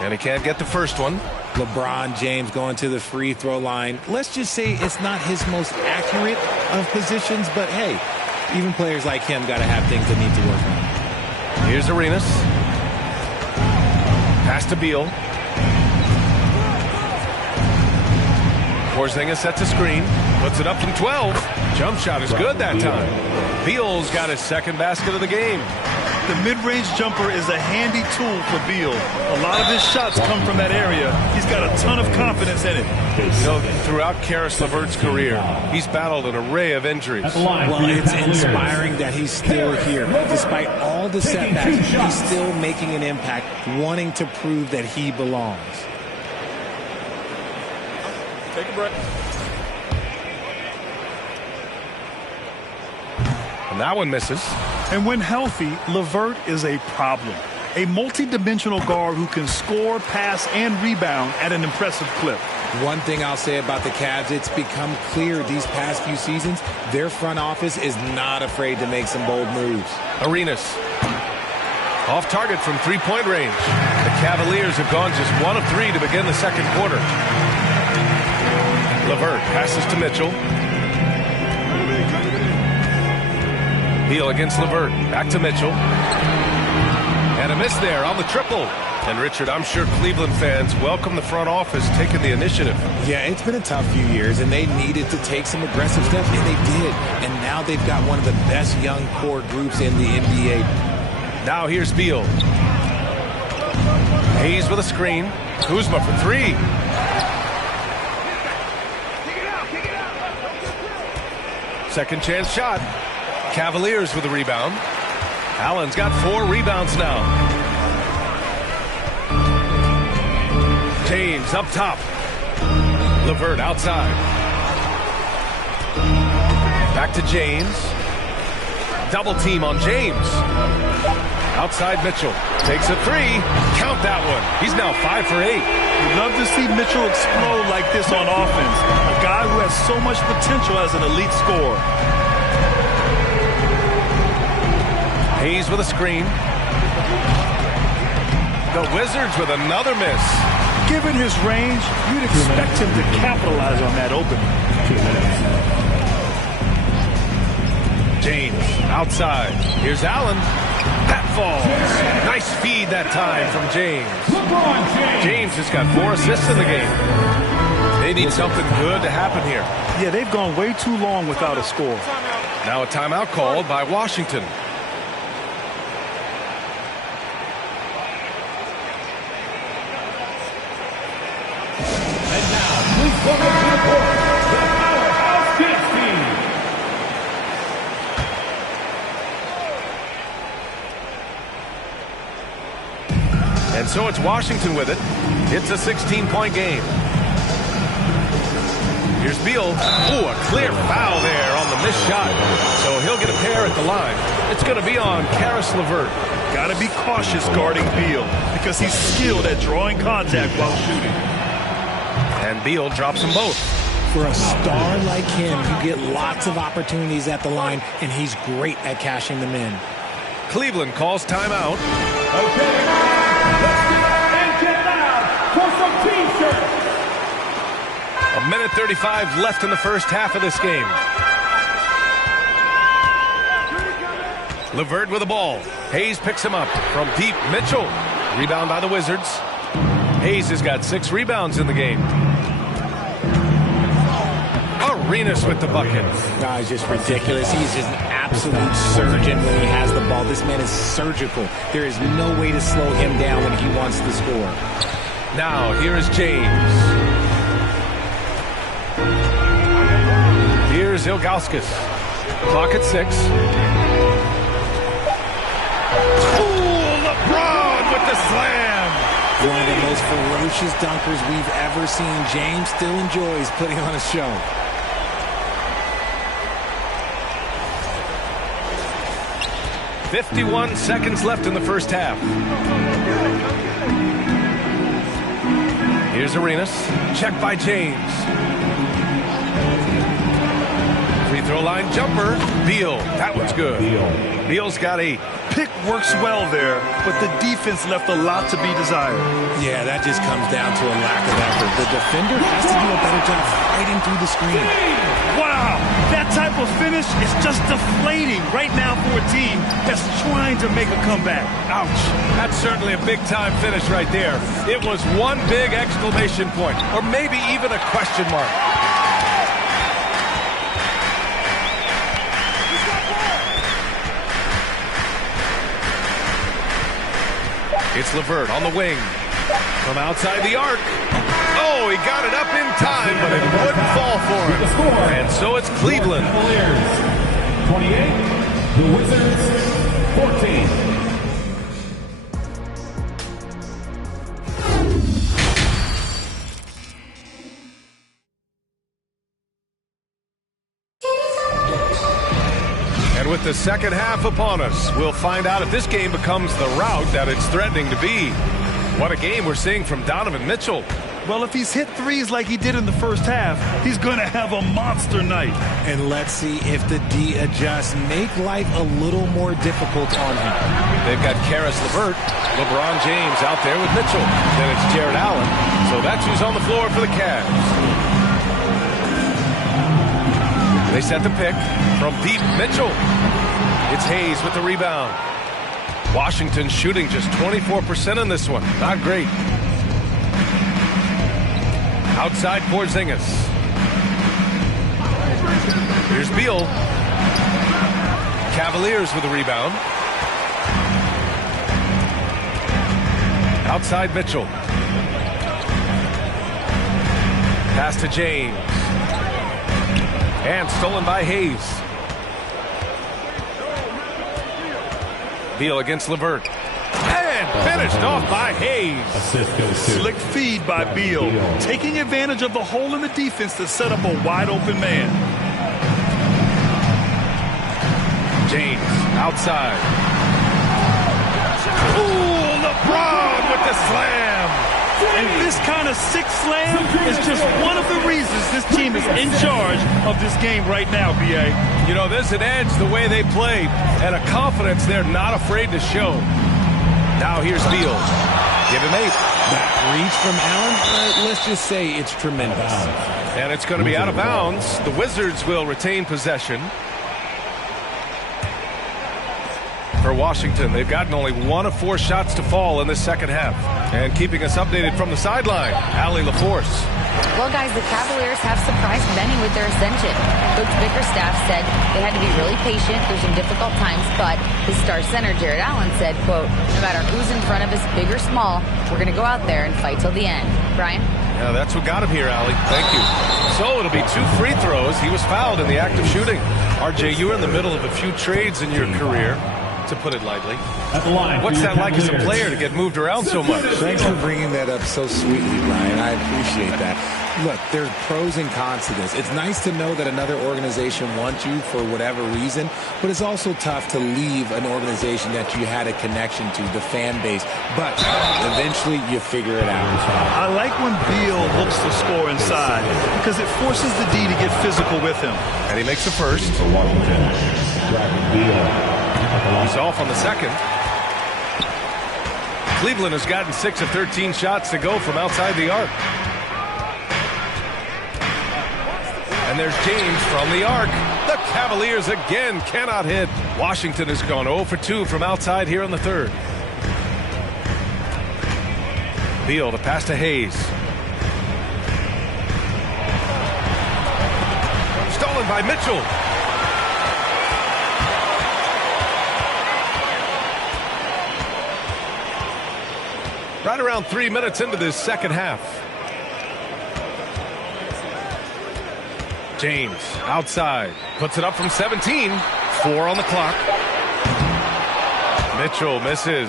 And he can't get the first one. LeBron James going to the free throw line. Let's just say it's not his most accurate of positions, but hey, even players like him got to have things that need to work on. Here's Arenas. Pass to Beal. Porzingis sets a screen. Puts it up from 12. Jump shot is good that time. Beal's got his second basket of the game. The mid-range jumper is a handy tool for Beal. A lot of his shots come from that area. He's got a ton of confidence in it. You know, throughout Karis LeVert's career, he's battled an array of injuries. Well, it's inspiring that he's still here. Despite all the setbacks, he's still making an impact, wanting to prove that he belongs. Take a break. And that one misses. And when healthy, LeVert is a problem. A multi-dimensional guard who can score, pass, and rebound at an impressive clip. One thing I'll say about the Cavs, it's become clear these past few seasons, their front office is not afraid to make some bold moves. Arenas. Off target from three-point range. The Cavaliers have gone just 1 of 3 to begin the second quarter. LeVert passes to Mitchell. Beal against LeVert. Back to Mitchell. And a miss there on the triple. And Richard, I'm sure Cleveland fans welcome the front office taking the initiative. Yeah, it's been a tough few years, and they needed to take some aggressive steps, and they did. And now they've got one of the best young core groups in the NBA. Now here's Beal. Hayes with a screen. Kuzma for 3. Second chance shot. Cavaliers with a rebound. Allen's got 4 rebounds now. James up top. LeVert outside. Back to James. Double team on James. Outside Mitchell. Takes a 3. Count that one. He's now 5 for 8. You'd love to see Mitchell explode like this on offense. A guy who has so much potential as an elite scorer. Hayes with a screen. The Wizards with another miss. Given his range, you'd expect him to capitalize on that opening. 2 minutes. James outside. Here's Allen. That falls. Nice feed that time from James. James has got 4 assists in the game. They need something good to happen here. Yeah, they've gone way too long without a score. Now a timeout called by Washington. Welcome to the court, the Powerhouse Kids team. And so it's Washington with it. It's a 16-point game. Here's Beal. Ooh, a clear foul there on the missed shot. So he'll get a pair at the line. It's going to be on Karis LeVert. Got to be cautious guarding Beal because he's skilled at drawing contact while shooting. And Beal drops them both. For a star like him, you get lots of opportunities at the line, and he's great at cashing them in. Cleveland calls timeout. Okay, let's get out for some team shirts. A minute 35 left in the first half of this game. LeVert with the ball. Hayes picks him up from deep. Mitchell. Rebound by the Wizards. Hayes has got 6 rebounds in the game. Arenas with the bucket. No, it's just ridiculous. He's just an absolute surgeon when he has the ball. This man is surgical. There is no way to slow him down when he wants to score. Now, here is James. Here's Ilgauskas. Clock at 6. Ooh, LeBron with the slam. One of the most ferocious dunkers we've ever seen. James still enjoys putting on a show. "51 seconds left in the first half. Here's Arenas. Check by James. Free throw line jumper. Beal. That one's good. Beal's got 8. Pick works well there, but the defense left a lot to be desired. Yeah, that just comes down to a lack of effort. The defender has to do a better job fighting through the screen. Wow, that type of finish is just deflating right now for a team that's trying to make a comeback. Ouch. That's certainly a big-time finish right there. It was one big exclamation point, or maybe even a question mark. It's LeVert on the wing. From outside the arc. Oh, he got it up in time, but it wouldn't fall for him. And so it's Cleveland. 28, the Wizards 14. And with the second half upon us, we'll find out if this game becomes the rout that it's threatening to be. What a game we're seeing from Donovan Mitchell. Well, if he's hit threes like he did in the first half, he's going to have a monster night. And let's see if the D adjusts, make life a little more difficult on him. They've got Karis LeVert, LeBron James out there with Mitchell. Then it's Jared Allen. So that's who's on the floor for the Cavs. They set the pick from deep. Mitchell. It's Hayes with the rebound. Washington shooting just 24% in this one. Not great. Outside Porzingis. Here's Beal. Cavaliers with the rebound. Outside Mitchell. Pass to James. And stolen by Hayes. Beal against LeVert. And finished off by Hayes. Slick feed by Beal, taking advantage of the hole in the defense to set up a wide open man. James outside. Ooh, LeBron with the slam. And this kind of sick slam is just one of the reasons this team is in charge of this game right now, B.A. You know, there's an edge the way they play and a confidence they're not afraid to show. Now here's Beal. Give him 8. That reach from Allen, let's just say it's tremendous. And it's going to be out of bounds. The Wizards will retain possession. For Washington, they've gotten only 1 of 4 shots to fall in this second half. And keeping us updated from the sideline, Allie LaForce. Well, guys, the Cavaliers have surprised many with their ascension. Coach Bickerstaff said they had to be really patient through some difficult times, but his star center, Jared Allen, said, quote, no matter who's in front of us, big or small, we're going to go out there and fight till the end. Brian? Yeah, that's what got him here, Allie. Thank you. So it'll be 2 free throws. He was fouled in the act of shooting. RJ, you were in the middle of a few trades in your career. to put it lightly. At the line, what's that like as a player to get moved around so much? Thanks for bringing that up so sweetly, Brian. I appreciate that. Look, there's pros and cons to this. It's nice to know that another organization wants you for whatever reason, but it's also tough to leave an organization that you had a connection to, the fan base. But eventually you figure it out. I like when Beal looks to score inside because it forces the D to get physical with him. And he makes the first. He's off on the second. Cleveland has gotten 6 of 13 shots to go from outside the arc. And there's James from the arc. The Cavaliers again cannot hit. Washington has gone 0 for 2 from outside here in the third. Beal, the pass to Hayes. Stolen by Mitchell. Right around 3 minutes into this second half. James outside, puts it up from 17. 4 on the clock. Mitchell misses.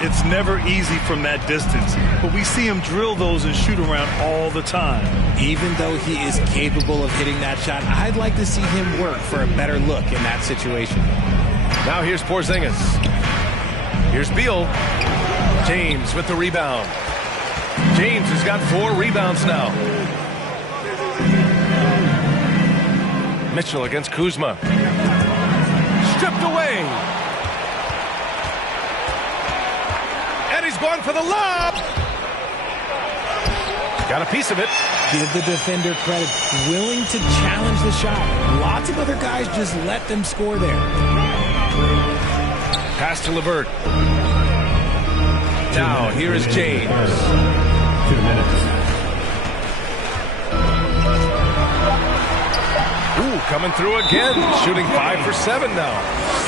It's never easy from that distance, but we see him drill those and shoot around all the time. Even though he is capable of hitting that shot, I'd like to see him work for a better look in that situation. Now here's Porzingis. Here's Beal. James with the rebound. James has got 4 rebounds now. Mitchell against Kuzma. Stripped away. And he's going for the lob. Got a piece of it. Give the defender credit. Willing to challenge the shot. Lots of other guys just let them score there. Pass to LeVert. Now here is James. 2 minutes. Ooh, coming through again. Shooting 5 for 7 now.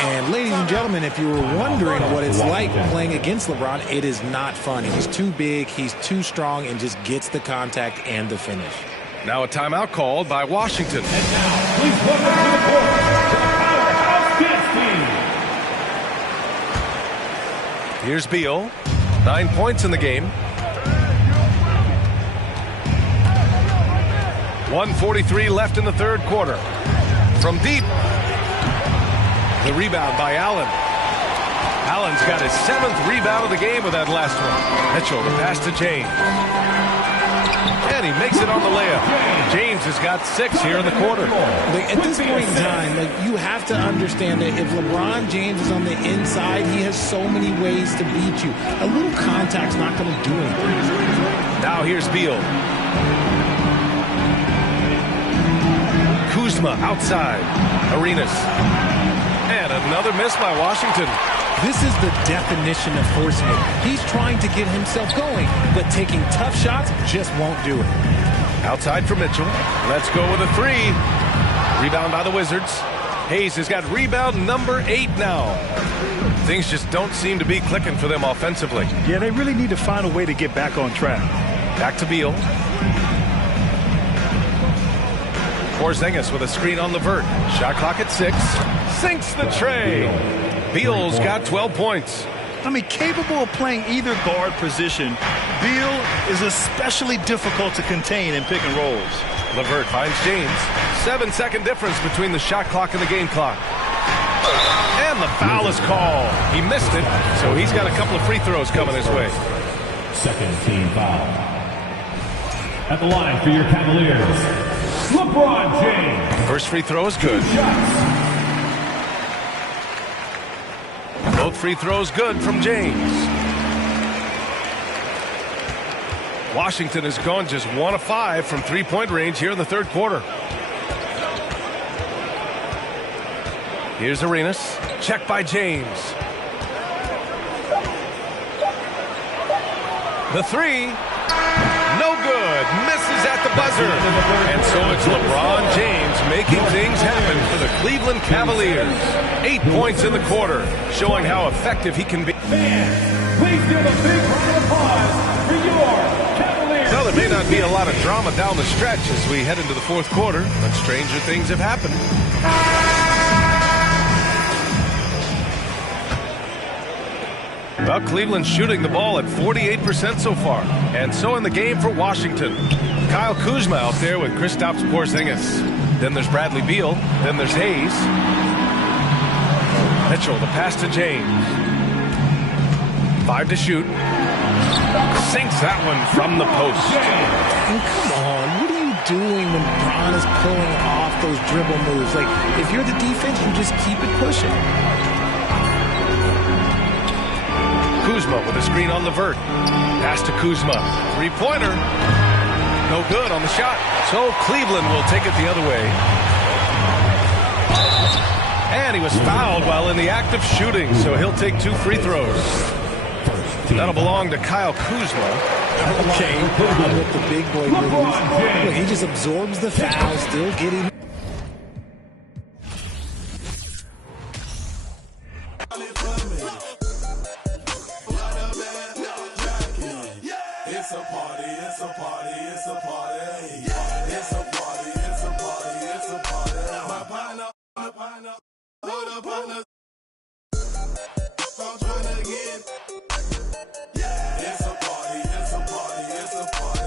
And ladies and gentlemen, if you were wondering what it's like playing against LeBron, it is not fun. He's too big, he's too strong, and just gets the contact and the finish. Now a timeout called by Washington. And now, please welcome to the court, the Powerhouse Kids team. Here's Beal. 9 points in the game. 1:43 left in the third quarter. From deep. The rebound by Allen. Allen's got his 7th rebound of the game with that last one. Mitchell, the pass to James. And he makes it on the layup. James has got 6 here in the quarter. At this point in time, you have to understand that if LeBron James is on the inside, he has so many ways to beat you. A little contact's not going to do anything. Now here's Beal. Kuzma outside. Arenas. And another miss by Washington. This is the definition of forcing it. He's trying to get himself going, but taking tough shots just won't do it. Outside for Mitchell. Let's go with a 3. Rebound by the Wizards. Hayes has got rebound number 8 now. Things just don't seem to be clicking for them offensively. Yeah, they really need to find a way to get back on track. Back to Beal. Porzingis with a screen on LeVert. Shot clock at 6. Sinks the tray. Beal's got 12 points. I mean, capable of playing either guard position, Beal is especially difficult to contain in pick and rolls. LeVert finds James. 7-second difference between the shot clock and the game clock. And the foul is called. He missed it, so he's got a couple of free throws coming his way. Second team foul. At the line for your Cavaliers, LeBron James. First free throw is good. Both free throws good from James. Washington has gone just 1 of 5 from 3-point range here in the third quarter. Here's Arenas. Check by James. The 3. No good. Misses at the buzzer. And so it's LeBron James making things happen for the Cleveland Cavaliers. 8 points in the quarter, showing how effective he can be. Fans, please give a big round of applause for your Cavaliers. Now, there may not be a lot of drama down the stretch as we head into the fourth quarter, but stranger things have happened. Well, Cleveland's shooting the ball at 48% so far. And so in the game for Washington, Kyle Kuzma out there with Kristaps Porzingis. Then there's Bradley Beal. Then there's Hayes. Mitchell, the pass to James. 5 to shoot. Sinks that one from the post. And come on, what are you doing when Bron is pulling off those dribble moves? Like, if you're the defense, you just keep it pushing. Kuzma with a screen on Levert. Pass to Kuzma. Three-pointer. No good on the shot. So Cleveland will take it the other way. And he was fouled while in the act of shooting, so he'll take 2 free throws. That'll belong to Kyle Kuzma. Okay, with the big boy moves. Look, he just absorbs the foul, still getting... It's a party, it's a party, it's a party. It's a party, it's a party, it's a party. My partner, hold up on us. I'm trying to get. It's a party, it's a party, it's a party.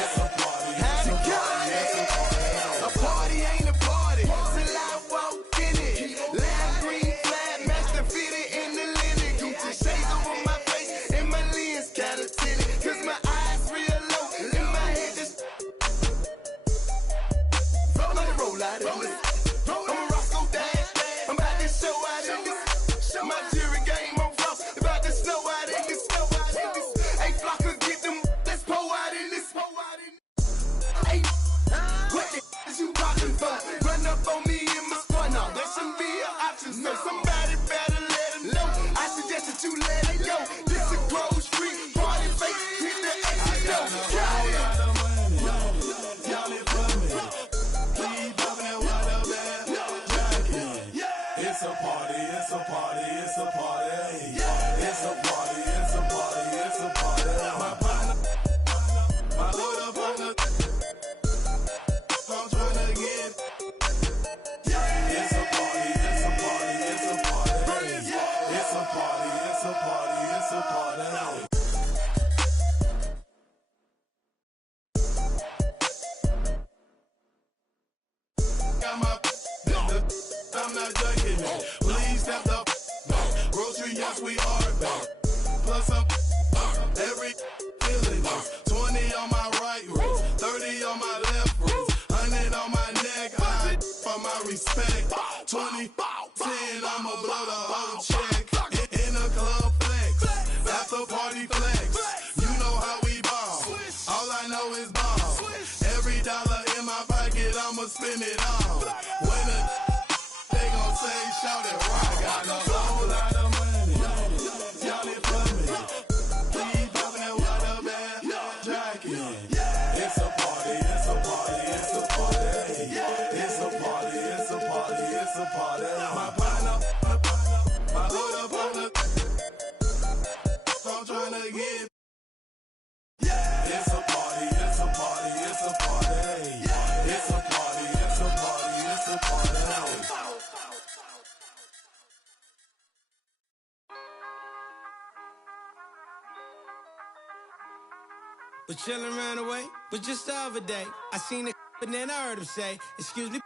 It's a party, it's a party, it's a party. A party ain't a party till I walk in it. Lime green flag, match the fitted in the linen. Gucci shades over my face and my lens kinda tinted. Cause my eyes real low and my head just roll out of this. I'm a Roscoe Dash. I'm about to show out in this. My jury game on Ross. About to snow out in this. Hey, Flocker, get them. Let's pour out in this. Hey, what the is you talking for? Run up on me in my squad. Now, that shouldn't be an option. So somebody better let them know. I suggest that you let it go. This a Grove Street party face. Hit the exit door. Got it. Y'all it for me. Keep popping that water bag. It's a party, it's a party, it's a party. It's a party, it's a party, it's a party. My partner, my little partner, I'm trying to get. It's a party, it's a party, it's a party. It's a party, it's a party, it's a party. Got my I'm not joking, man. Please step up. Grocery, yes, we are back. Plus up every feeling. 20 on my right wrist, 30 on my left wrist, 100 on my neck. I for my respect. 20, 10, I'ma blow the whole check. In the club flex, after party flex. You know how we ball. All I know is ball. Every dollar in my pocket, I'ma spend it all. When they gon' say, shout it right. I got a whole lot of money. Y'all it for me. Keep popping that water bag. Jacket. It's a party, it's a party, it's a party. It's a party, it's a party, it's a party. My partner, my little partner, I'm trying to get. It's a party, it's a party, it's a party. It's a party, it's a party, it's a party. Was chillin' around the way, was just the other day. I seen it, but then I heard him say, excuse me,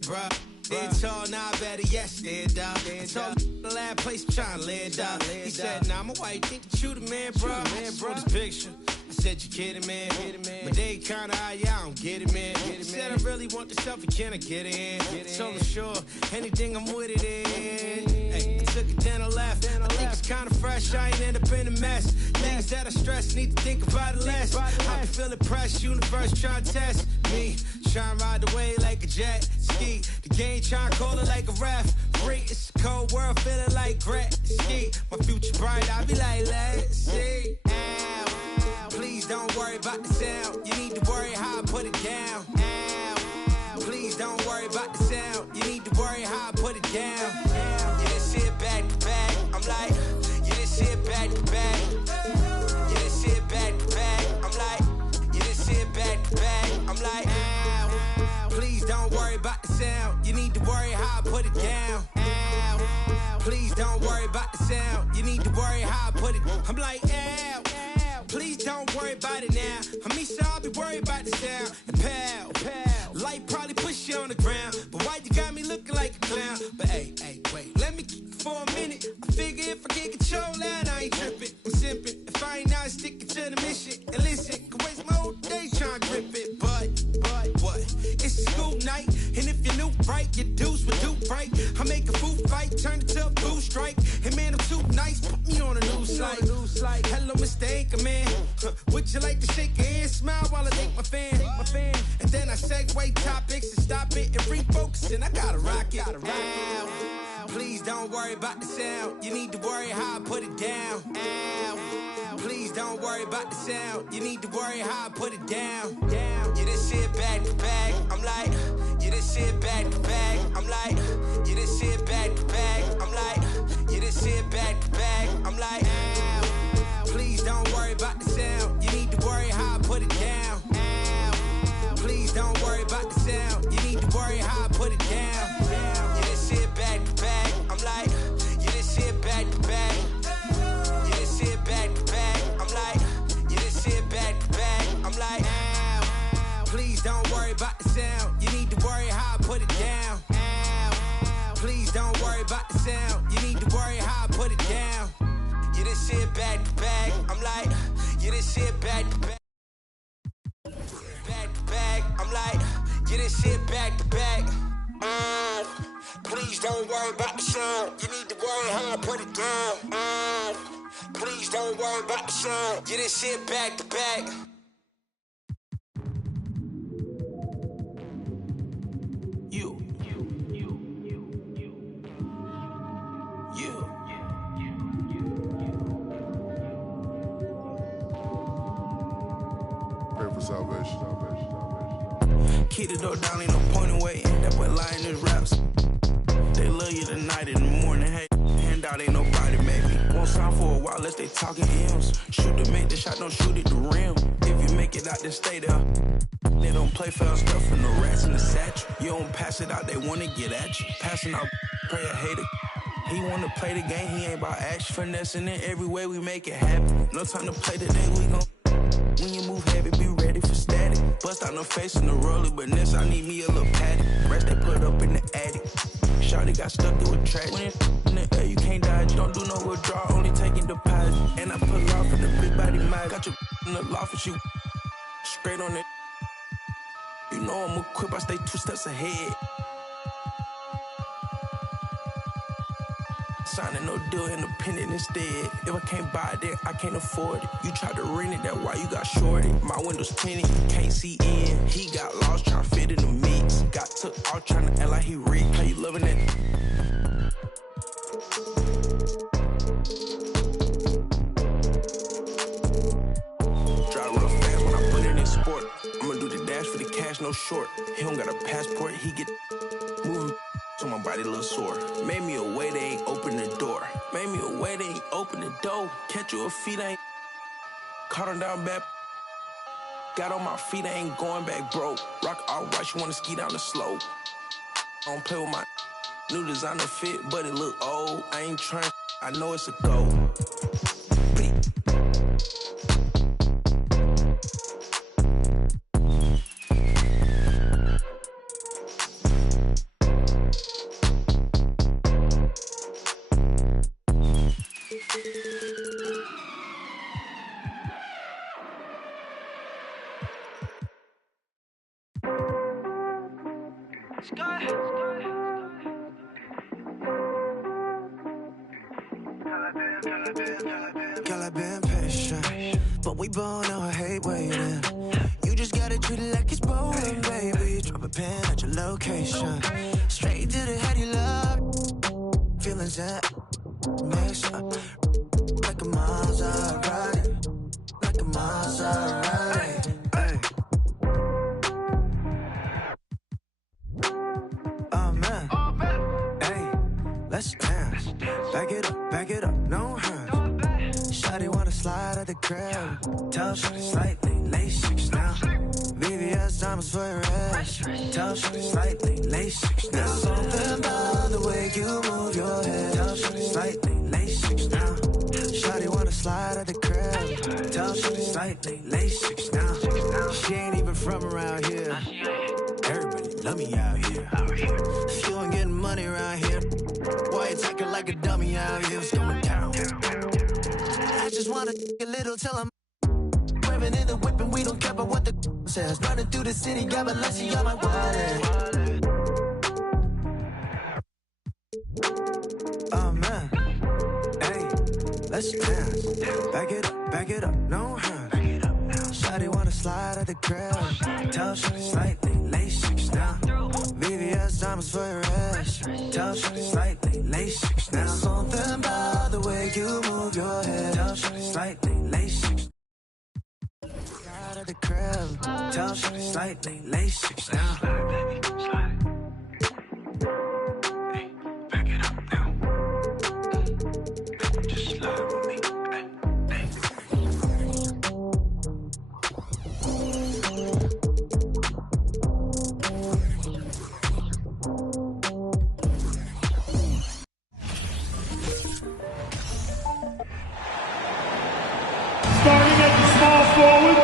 bruh. Dead tall, now I better yes, dead dog. I told him the last place I'm trying to lay it down. He said, nah, I'm a white, think that you the man, bro. I just wrote this picture. I said, you kidding, man? But they kinda high, yeah, I don't get it, man. He said, I really want the selfie, can I get it in? So I'm sure, anything I'm with it in. Hey, I took it, then I left. I think it's kinda fresh, I ain't end up in a mess. Things that I stress, need to think about it less. I can feel the press, universe trying to test me. Trying to ride the wave like a jet ski. The game trying to call it like a ref. Free, it's a cold world, feeling like Gret ski. My future bright, I be like, let's see. Ow, please don't worry about the sound. You need to worry how I put it down. Ow, please don't worry about the sound. You need to worry how I put it down. Yeah, this shit back to back. I'm like, yeah, this shit back to back. Yeah, this shit back to back. I'm like, yeah, this shit back to back. I'm like, ow, please don't worry about the sound. You need to worry how I put it down. Ow, please don't don't worry about the sound. You need to worry how I put it. I'm like, ow, ow. Please don't worry about it now. I mean, sure, I'll be worried about the sound. And pal, light probably push you on the ground. But why you got me looking like a clown? But hey, wait, let me keep it for a minute. I figure if I can't control that, I ain't tripping. I'm simping. If I ain't not sticking to the mission. And listen, can waste my whole day trying to grip it. But what? It's a school night. And if you're new, right, your dudes would do right. I make a food fight, turn it to a blue strike. Hey man, I'm too nice, put me on a new slide. Hello, Mr. Anchorman. Would you like to shake your hand, smile while I take my fan? And then I segue topics and stop it and refocus, and I gotta rock it. Ow. Please don't worry about the sound. You need to worry how I put it down. Ow. Please don't worry about the sound. You need to worry how I put it down. Yeah, this shit back to back. I'm like, yeah, this shit back to back. I'm like, yeah, this shit back to back. I'm like, yeah, this shit back to back. I'm like, ow. Please don't worry about the sound. You need to worry how I put it down. Ow. Please don't worry about the sound. You need to worry how I put it down. Yeah, this shit back to back. I'm like, yeah, this shit back to back. Yeah, this shit back to back. I'm like, yeah, this shit back to back. I'm like, ow. Please don't worry about the sound. You need to worry how I put it down. Ow. Please don't worry about the sound. You need to worry how I put it down. Yeah, this shit back to back. I'm like, yeah, this shit back to back. Back to back. I'm like, yeah, this shit back to back. Please don't worry about the sound. You need to worry how I put it down. Please don't worry about the sound. Yeah, this shit back to back. Salvation. Keep the door down, ain't no point in waiting. That boy lying his raps. They love you tonight in the morning. Hey, hand out, ain't nobody maybe. Won't sound for a while unless they talking M's. Shoot to make the shot, don't shoot at the rim. If you make it out, then stay there. They don't play foul stuff from the rats in the satchel. You don't pass it out, they wanna get at you. Passing out, pray a hater. He wanna play the game, he ain't about action. Finessing it every way we make it happen. No time to play today, we gon' when you move heavy, be ready for static. Bust out no face in the roller, but next I need me a little patty. Rest they put up in the attic. Shawty got stuck to a track. When it's in the air, you can't dodge. Don't do no withdrawal, only taking deposit. And I pull off in the big body mouth. Got your in the loft and she straight on it. You know I'm equipped, I stay 2 steps ahead. Signing no deal, independent instead. If I can't buy it, then I can't afford it. You tried to rent it, that's why you got shorted. My windows tinted, you can't see in. He got lost trying to fit in the mix. Got took out trying to act like he rigged. How you loving it? Drive real fast when I put it in sport. I'ma do the dash for the cash, no short. He don't got a passport, he get moving. So my body a little sore. Made me a way, they ain't open the door. Made me a way, they ain't open the door. Catch you a feet, I ain't caught him down bad. Got on my feet, I ain't going back broke. Rock all right, you wanna ski down the slope. I don't play with my new designer fit, but it look old. I ain't trying, I know it's a go. Girl, I've been patient, but we both know I hate waiting. You just gotta treat it like it's bowling, baby. Drop a pin at your location. Straight to the head, you love. Feelings that mix up like a Maserati, like a Maserati. Hey. Oh man, hey, let's dance. Back it up, no hands. Shawty wanna slide at the crib. Tell shawty slightly, late 6 now. VVS diamonds for your ass. Tell shawty slightly, late 6 now. There's something about the way you move your head. Tell shawty slightly. lay 6 now. She ain't even from around here. Everybody love me out here. If you ain't getting money around here, why you talking like a dummy out here? It's going down. I just wanna a little till I'm women in the whip and we don't care about what the says. Running through the city, got Balenciaga on my wallet. Oh man, hey, let's dance. Back it up, no hands. Shawty wanna slide at the crib. Tell Shawty slightly, lay 6 now. VVS diamonds for your ass. Tell Shawty slightly, lay 6 now. Something about the way you move your head. Tell Shawty slightly, lay 6. Slide at the crib. Tell Shawty slightly, lay 6 now. Slide, baby, slide. Hey, back it up now. Just slide with me. Starting at the small forward,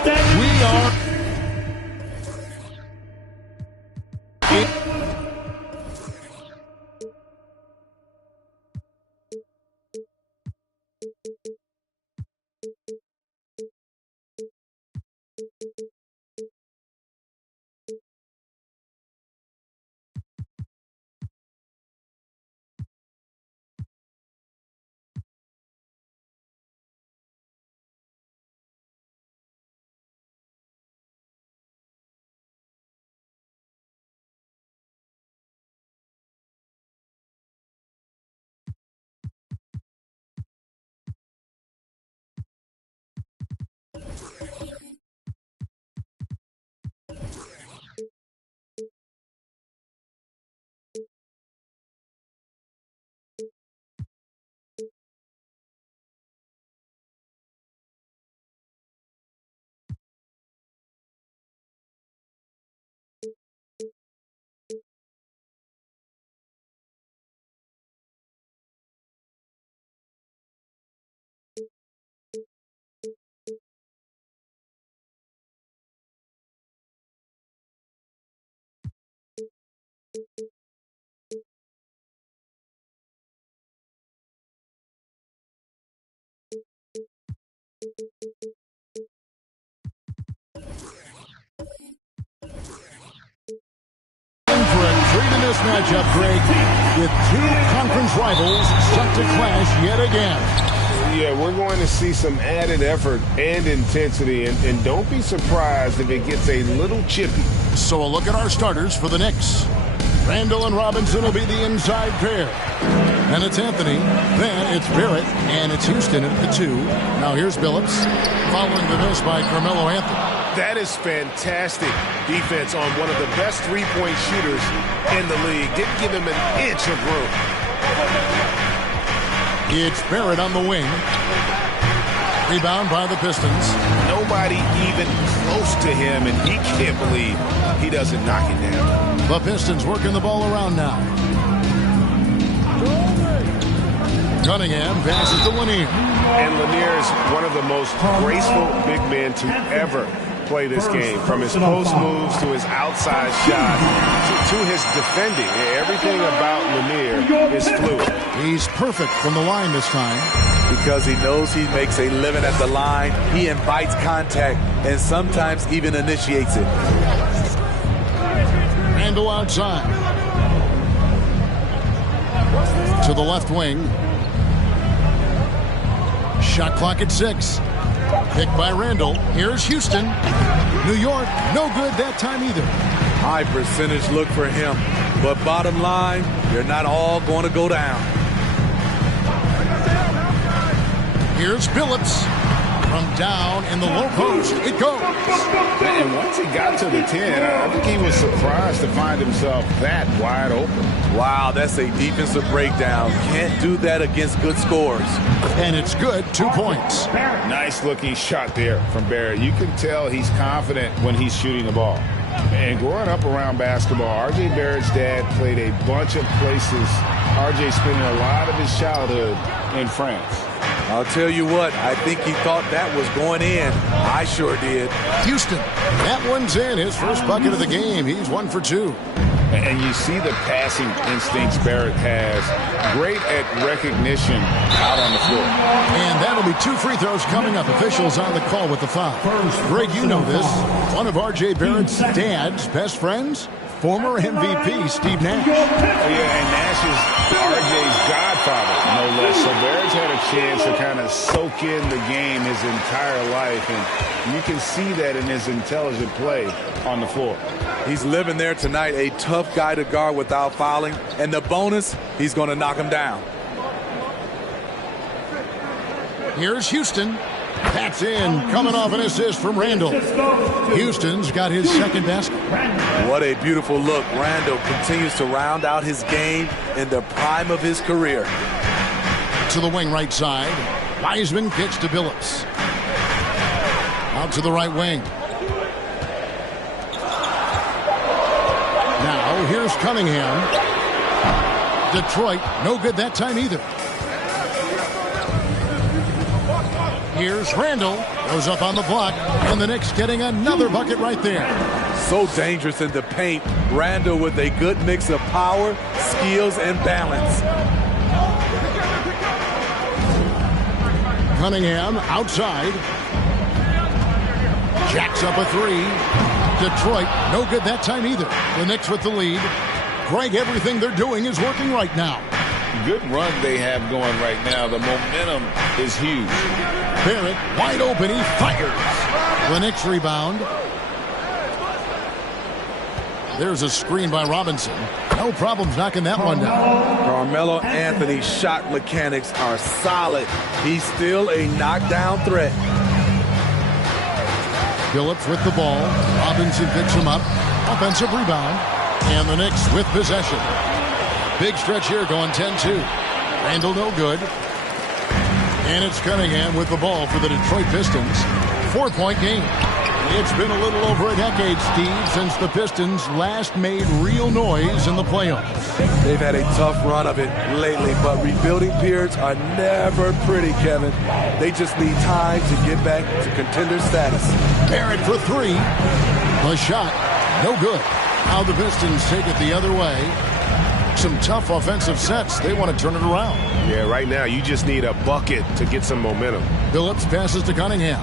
standing. We are. For a treat in this matchup, Greg, with two conference rivals set to clash yet again. Yeah, we're going to see some added effort and intensity, and don't be surprised if it gets a little chippy. So a look at our starters for the Knicks. Randall and Robinson will be the inside pair. And it's Anthony, then it's Barrett, and it's Houston at the 2. Now here's Billups, following the miss by Carmelo Anthony. That is fantastic defense on one of the best three-point shooters in the league. Didn't give him an inch of room. It's Barrett on the wing. Rebound by the Pistons. Nobody even close to him, and he can't believe he doesn't knock it down. The Pistons working the ball around now. Cunningham passes to Lanier. And Lanier is one of the most graceful big men to ever play this game. From his post moves to his outside shot to his defending. Everything about Lanier is fluid. He's perfect from the line this time. Because he knows he makes a living at the line. He invites contact and sometimes even initiates it. Randall outside. To the left wing. Shot clock at 6. Picked by Randall. Here's Houston. New York, no good that time either. High percentage look for him. But bottom line, you're not all going to go down. Here's Billups. From down in the low post, it goes. And once he got to the 10, I think he was surprised to find himself that wide open. Wow, that's a defensive breakdown. Can't do that against good scores. And it's good, 2 points. Nice looking shot there from Barrett. You can tell he's confident when he's shooting the ball. And growing up around basketball, R.J. Barrett's dad played a bunch of places. R.J. spending a lot of his childhood in France. I'll tell you what, I think he thought that was going in. I sure did. Houston, that one's in. His first bucket of the game. He's 1 for 2. And you see the passing instincts Barrett has. Great at recognition out on the floor. And that'll be 2 free throws coming up. Officials on the call with the foul. Greg, you know this. One of R.J. Barrett's dad's best friends, former MVP Steve Nash. Oh, yeah, and Nash is R.J.'s godfather, no less. So Barrett's had a chance to kind of soak in the game his entire life. And you can see that in his intelligent play on the floor. He's living there tonight, a tough guy to guard without fouling. And the bonus, he's going to knock him down. Here's Houston. That's in. Coming off an assist from Randall. Houston's got his second basket. What a beautiful look. Randall continues to round out his game in the prime of his career. To the wing right side. Wiseman kicks to Billups. Out to the right wing. Now, here's Cunningham. Detroit, no good that time either. Here's Randall. Goes up on the block. And the Knicks getting another bucket right there. So dangerous in the paint. Randall with a good mix of power, skills, and balance. Cunningham outside. Jacks up a 3. Detroit, no good that time either. The Knicks with the lead. Greg, everything they're doing is working right now. Good run they have going right now. The momentum is huge. Barrett wide open. He fires. The Knicks rebound. There's a screen by Robinson. No problems knocking that one down. Carmelo Anthony's shot mechanics are solid. He's still a knockdown threat. Billups with the ball. Robinson picks him up. Offensive rebound. And the Knicks with possession. Big stretch here going 10-2. Randall no good. And it's Cunningham with the ball for the Detroit Pistons. 4-point game. It's been a little over a decade, Steve, since the Pistons last made real noise in the playoffs. They've had a tough run of it lately, but rebuilding periods are never pretty, Kevin. They just need time to get back to contender status. Barrett for 3. The shot, no good. Now the Pistons take it the other way. Some tough offensive sets. They want to turn it around. Yeah, right now you just need a bucket to get some momentum. Billups passes to Cunningham.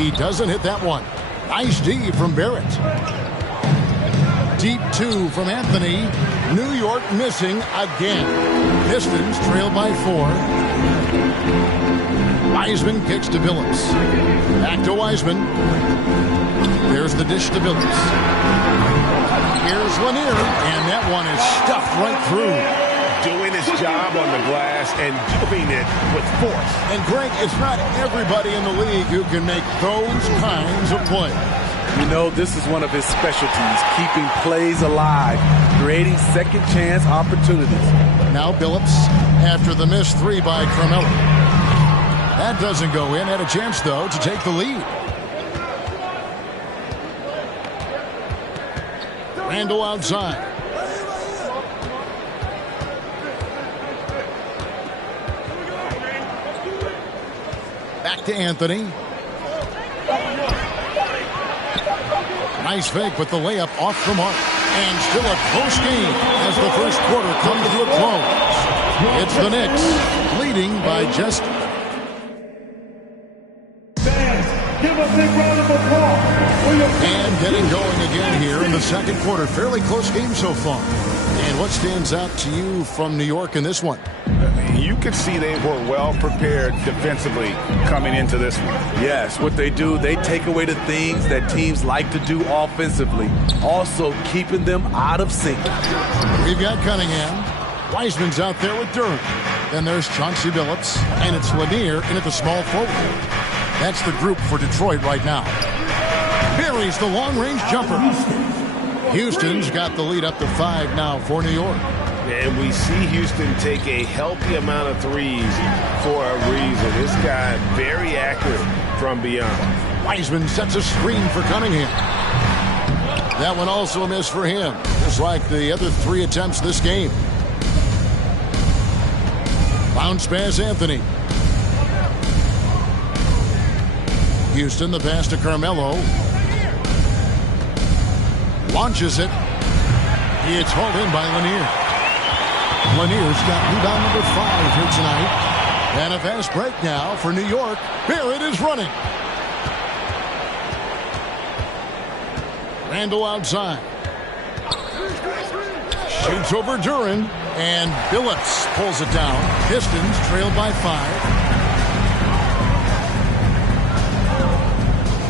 He doesn't hit that one. Nice D from Barrett. Deep 2 from Anthony. New York missing again. Pistons trail by 4. Wiseman kicks to Billups. Back to Wiseman. There's the dish to Billups. Here's Lanier, and that one is stuffed right through. Doing his job on the glass and doing it with force. And Greg, it's not everybody in the league who can make those kinds of plays. You know, this is one of his specialties, keeping plays alive, creating second chance opportunities. Now Billups after the missed 3 by Carmelo. That doesn't go in. Had a chance, though, to take the lead. Randall outside. Back to Anthony. Nice fake, but the layup off the mark. And still a close game as the first quarter comes to a close. It's the Knicks leading by just... Give a big round of applause for your... And getting going again here in the second quarter. Fairly close game so far. And what stands out to you from New York in this one? You could see they were well prepared defensively coming into this one. Yes, what they do, they take away the things that teams like to do offensively, also keeping them out of sync. We've got Cunningham. Wiseman's out there with Durham. Then there's Chauncey Billups, and it's Lanier in at the small forward. That's the group for Detroit right now. Buries the long-range jumper. Houston's got the lead up to 5 now for New York. And we see Houston take a healthy amount of threes for a reason. This guy very accurate from beyond. Wiseman sets a screen for Cunningham. That one also a miss for him, just like the other 3 attempts this game. Bounce pass, Anthony. Houston, the pass to Carmelo. Launches it. It's hauled in by Lanier. Lanier's got rebound number 5 here tonight. And a fast break now for New York. Barrett is running. Randall outside. Shoots over Duran. And Billups pulls it down. Pistons trailed by 5.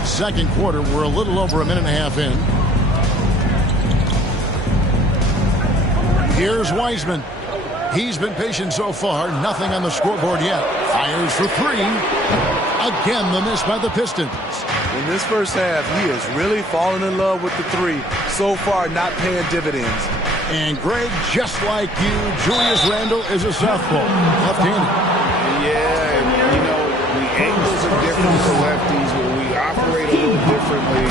Second quarter, we're a little over a minute and a half in. Here's Wiseman. He's been patient so far. Nothing on the scoreboard yet. Fires for 3. Again, the miss by the Pistons. In this first half, he has really fallen in love with the 3. So far, not paying dividends. And Greg, just like you, Julius Randle is a southpaw, left-handed. Yeah, and you know, the angles are different for lefties, but we operate a little differently.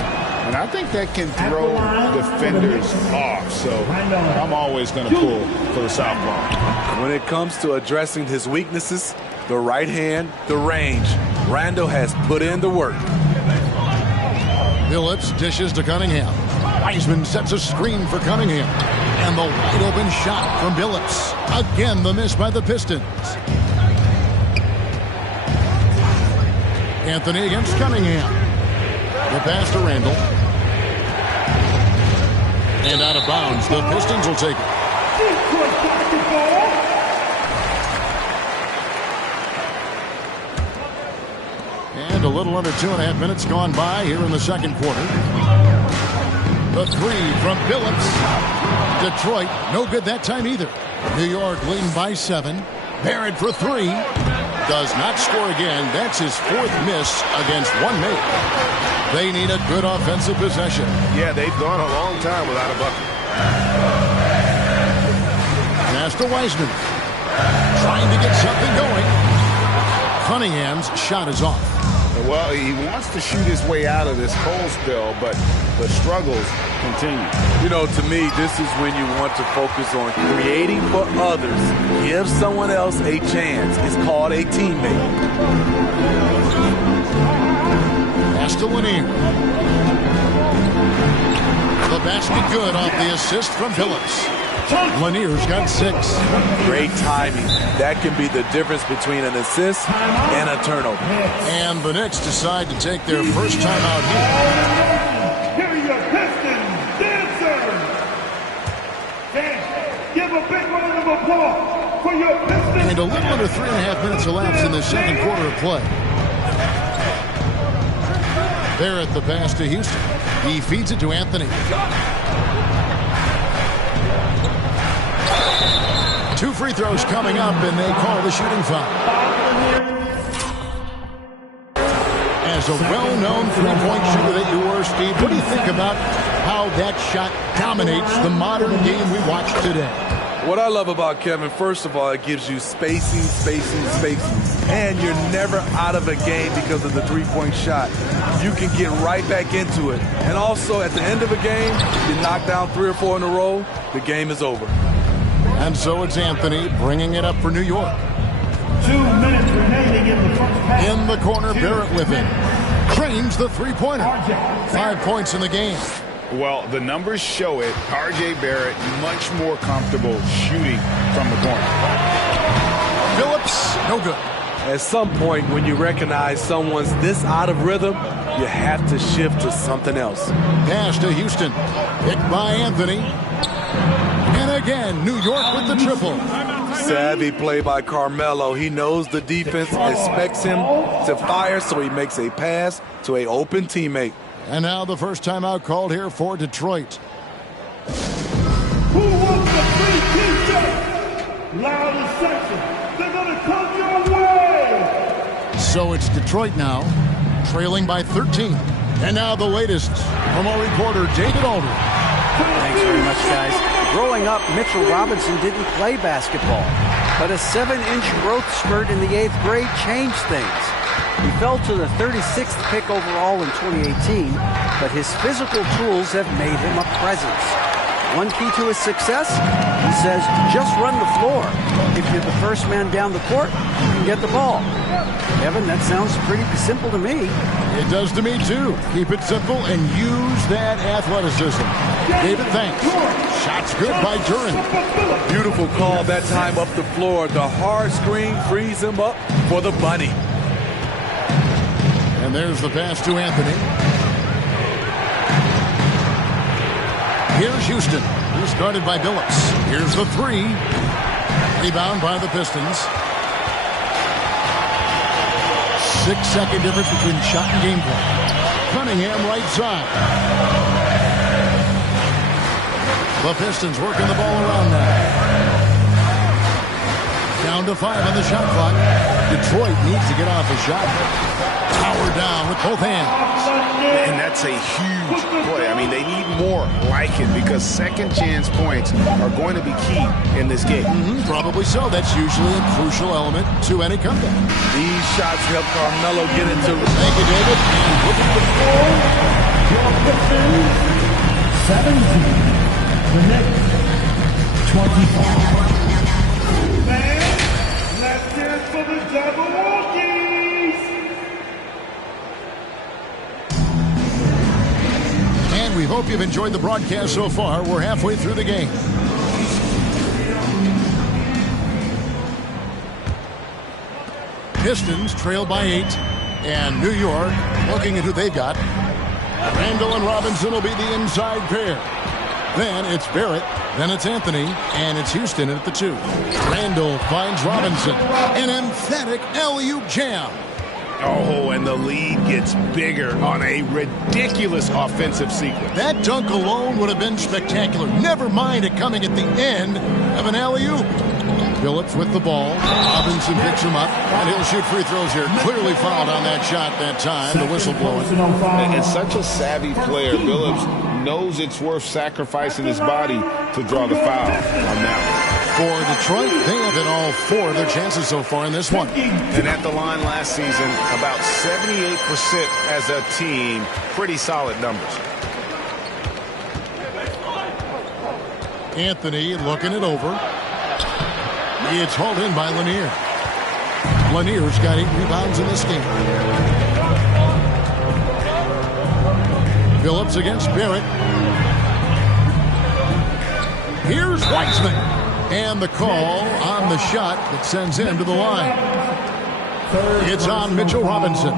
And I think that can throw defenders off. So I'm always going to pull for the southpaw. When it comes to addressing his weaknesses, the right hand, the range, Randle has put in the work. Billups dishes to Cunningham. Wiseman sets a screen for Cunningham. And the wide open shot from Billups. Again, the miss by the Pistons. Anthony against Cunningham. The pass to Randle. And out of bounds. The Pistons will take it. And a little under 2.5 minutes gone by here in the second quarter. The 3 from Billups. Detroit, no good that time either. New York leading by 7. Barrett for 3. Does not score again. That's his 4th miss against 1 mate. They need a good offensive possession. Yeah, they've gone a long time without a bucket. Pass to Wiseman. Trying to get something going. Cunningham's shot is off. Well, he wants to shoot his way out of this cold spell, but the struggles continue. You know, to me, this is when you want to focus on creating for others. Give someone else a chance. It's called a teammate. Pass to Lanier. The basket good off the assist from Billups. Lanier's got 6. Great timing. That can be the difference between an assist and a turnover. And the Knicks decide to take their first time out here. Here are your Pistons dancers. Give a big round of applause for your Pistons. And a little under 3.5 minutes elapsed in the second quarter of play. Barrett the pass to Houston. He feeds it to Anthony. 2 free throws coming up, and they call the shooting foul. As a well-known three-point shooter that you were, Steve, what do you think about how that shot dominates the modern game we watch today? What I love about Kevin, first of all, it gives you spacing. And you're never out of a game because of the three-point shot. You can get right back into it. And also, at the end of a game, you knock down 3 or 4 in a row, the game is over. And so it's Anthony bringing it up for New York. 2 minutes remaining in the first half. In the corner, Barrett with it. Cranes the three-pointer. 5 points in the game. Well, the numbers show it. R.J. Barrett much more comfortable shooting from the corner. Billups, no good. At some point, when you recognize someone's this out of rhythm, you have to shift to something else. Pass to Houston. Picked by Anthony. And again, New York with the triple. Savvy play by Carmelo. He knows the defense expects him to fire, so he makes a pass to an open teammate. And now the first timeout called here for Detroit. Who wants the free t-shirt? Loudest section. They're going to come your way. So it's Detroit now, trailing by 13. And now the latest from our reporter, David Aldridge. Thanks very much, guys. Growing up, Mitchell Robinson didn't play basketball, but a 7-inch growth spurt in the 8th grade changed things. He fell to the 36th pick overall in 2018, but his physical tools have made him a presence. One key to his success, he says, just run the floor. If you're the first man down the court, you can get the ball. Evan, that sounds pretty simple to me. It does to me, too. Keep it simple and use that athleticism. David, thanks. Shot's good by Duran. Beautiful call that time up the floor. The hard screen frees him up for the bunny. And there's the pass to Anthony. Here's Houston, who's guarded by Billups. Here's the three. Rebound by the Pistons. 6-second difference between shot and game play. Cunningham right side. The Pistons working the ball around now. Down to 5 on the shot clock. Detroit needs to get off a shot. Power down with both hands. And that's a huge play. I mean, they need more like it because second chance points are going to be key in this game. Probably so. That's usually a crucial element to any comeback. These shots help Carmelo get into it. Thank you, David. And looking for the ball. 17. The next 25. Man, let's hear it for the Jabberwockies. And we hope you've enjoyed the broadcast so far. We're halfway through the game. Pistons trail by 8. And New York looking at who they've got. Randall and Robinson will be the inside pair. Then it's Barrett, then it's Anthony, and it's Houston at the 2. Randall finds Robinson. An emphatic alley-oop jam. Oh, and the lead gets bigger on a ridiculous offensive sequence. That dunk alone would have been spectacular. Never mind it coming at the end of an alley-oop. Billups with the ball. Robinson picks him up, and he'll shoot free throws here. Clearly fouled on that shot that time. The whistle blowing. And such a savvy player. Billups knows it's worth sacrificing his body to draw the foul on that one. For Detroit, they have hit all 4 of their chances so far in this one. And at the line last season, about 78% as a team. Pretty solid numbers. Anthony looking it over. It's hauled in by Lanier. Lanier's got 8 rebounds in this game. Billups against Barrett. Here's Wiseman. And the call on the shot that sends him to the line. It's on Mitchell Robinson.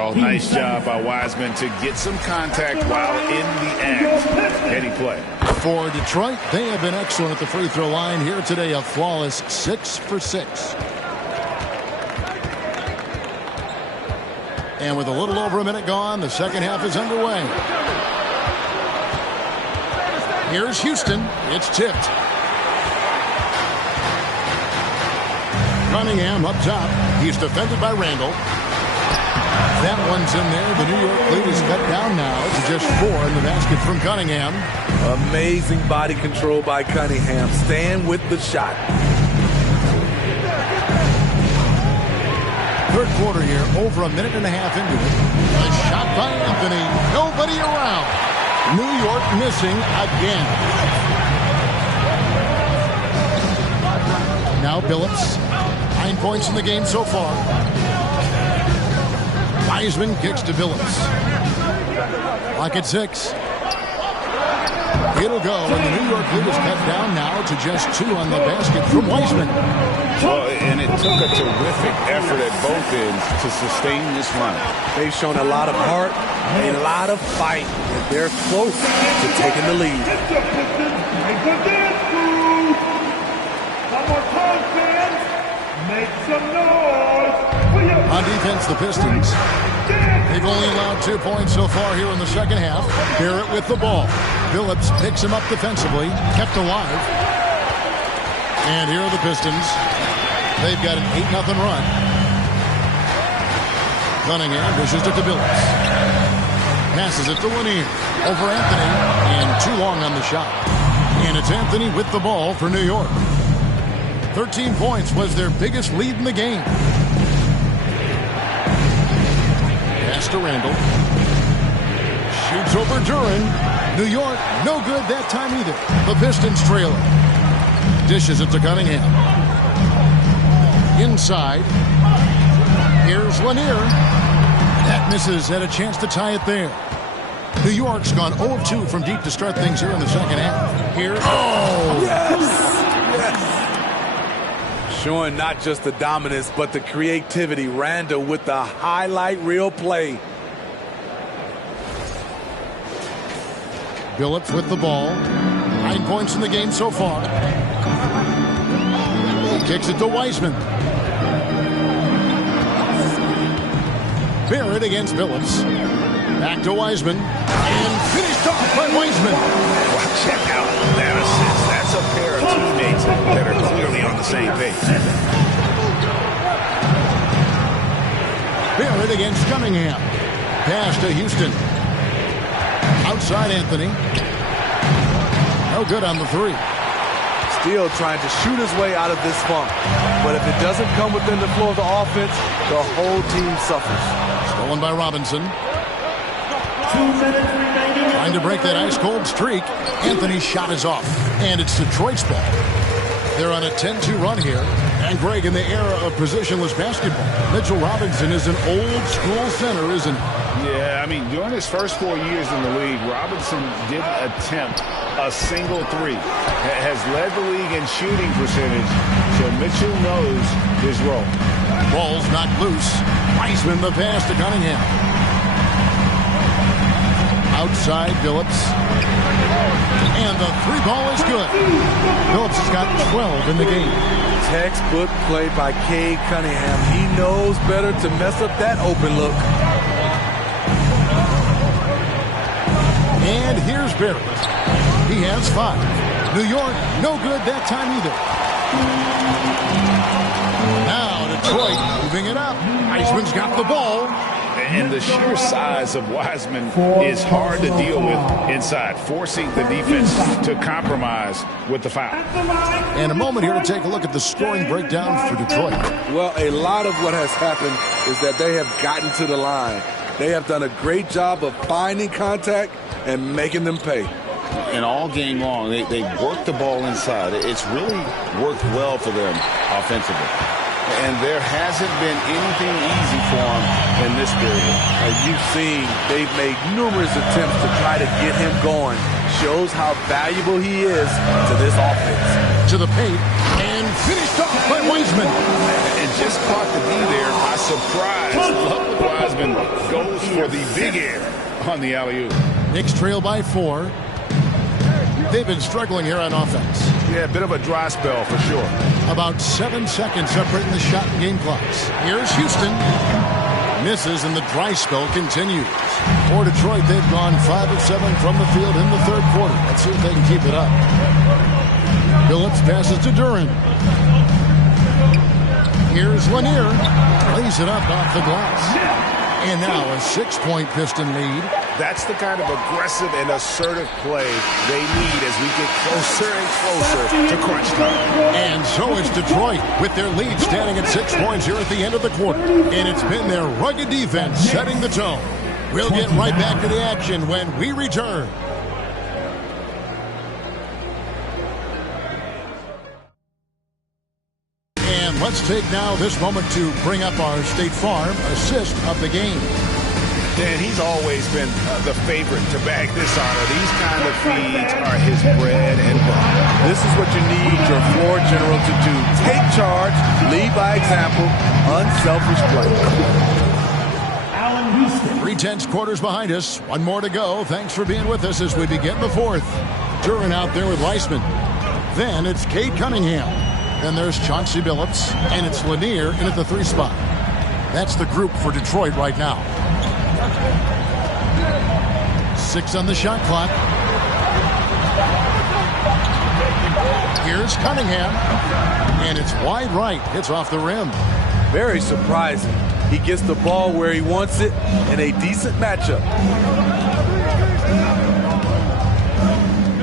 Oh, nice job by Wiseman to get some contact while in the act. Heady play. For Detroit, they have been excellent at the free throw line here today. A flawless 6 for 6. And with a little over a minute gone, the second half is underway. Here's Houston. It's tipped. Cunningham up top. He's defended by Randall. That one's in there. The New York lead is cut down now to just 4 in the basket from Cunningham. Amazing body control by Cunningham. Stand with the shot. Third quarter here, over a minute and a half into it. A shot by Anthony. Nobody around. New York missing again. Now Billups. 9 points in the game so far. Wiseman kicks to Billups. Clock at 6. It'll go, and the New York lead is cut down now to just 2 on the basket from Wiseman. Well, and it took a terrific effort at both ends to sustain this run. They've shown a lot of heart, a lot of fight, and they're close to taking the lead. One more time, fans. Make some noise. On defense, the Pistons. They've only allowed 2 points so far here in the second half. Barrett with the ball. Billups picks him up defensively, kept alive. And here are the Pistons. They've got an 8-0 run. Cunningham dishes it to Billups. Passes it to Lanier. Over Anthony. And too long on the shot. And it's Anthony with the ball for New York. 13 points was their biggest lead in the game. Pass to Randall. Shoots over Duran. New York, no good that time either. The Pistons trailing. Dishes it to Cunningham. Inside. Here's Lanier. That misses. Had a chance to tie it there. New York's gone 0 of 2 from deep to start things here in the second half. Here. Oh! Yes! Showing not just the dominance, but the creativity. Randall with the highlight reel play. Billups with the ball. 9 points in the game so far. He kicks it to Wiseman. Barrett against Billups. Back to Wiseman. And finished off by Wiseman. Well, check out that assist. That's a pair of teammates that are clearly on the same page. Barrett against Cunningham. Pass to Houston. Outside Anthony. No good on the three. Still trying to shoot his way out of this funk. But if it doesn't come within the flow of the offense, the whole team suffers. Stolen by Robinson. 2 minutes remaining. Trying to break that ice-cold streak. Anthony's shot is off. And it's Detroit's ball. They're on a 10-2 run here. And Greg, in the era of positionless basketball, Mitchell Robinson is an old-school center, isn't he? Yeah, I mean, during his first 4 years in the league, Robinson didn't attempt a single three. Has led the league in shooting percentage, so Mitchell knows his role. Ball's knocked loose. Wiseman the pass to Cunningham. Outside Billups. And the three ball is good. Billups has got 12 in the game. Textbook play by Cade Cunningham. He knows better to mess up that open look. And here's Barrett. He has 5. New York, no good that time either. Now Detroit moving it up. Wiseman's got the ball. And the sheer size of Wiseman is hard to deal with inside, forcing the defense to compromise with the foul. And a moment here to take a look at the scoring breakdown for Detroit. Well, a lot of what has happened is that they have gotten to the line. They have done a great job of finding contact and making them pay. And all game long, they work the ball inside. It's really worked well for them offensively. And there hasn't been anything easy for them in this period. As you've seen, they've made numerous attempts to try to get him going. Shows how valuable he is to this offense. To the paint, and finished off by Wiseman. And just caught the D there by surprise. Lovely Wiseman goes for the big air on the alley-oop. Knicks trail by 4. They've been struggling here on offense. Yeah, a bit of a dry spell for sure. About 7 seconds separating the shot and game clocks. Here's Houston. Misses and the dry spell continues. For Detroit, they've gone 5 of 7 from the field in the third quarter. Let's see if they can keep it up. Billups passes to Duran. Here's Lanier. Lays it up off the glass. And now a 6-point Piston lead. That's the kind of aggressive and assertive play they need as we get closer and closer to crunch time. And so is Detroit with their lead standing at 6 points here at the end of the quarter. And it's been their rugged defense setting the tone. We'll get right back to the action when we return. And let's take now this moment to bring up our State Farm assist of the game. Dan, he's always been the favorite to bag this honor. These kind of feeds are his bread and butter. This is what you need your floor general to do. Take charge, lead by example, unselfish play. 3/10 quarters behind us. One more to go. Thanks for being with us as we begin the fourth. Duran out there with Wiseman. Then it's Cade Cunningham. Then there's Chauncey Billups. And it's Lanier in at the 3 spot. That's the group for Detroit right now. 6 on the shot clock. Here's Cunningham. And it's wide right. Hits off the rim. Very surprising. He gets the ball where he wants it in a decent matchup.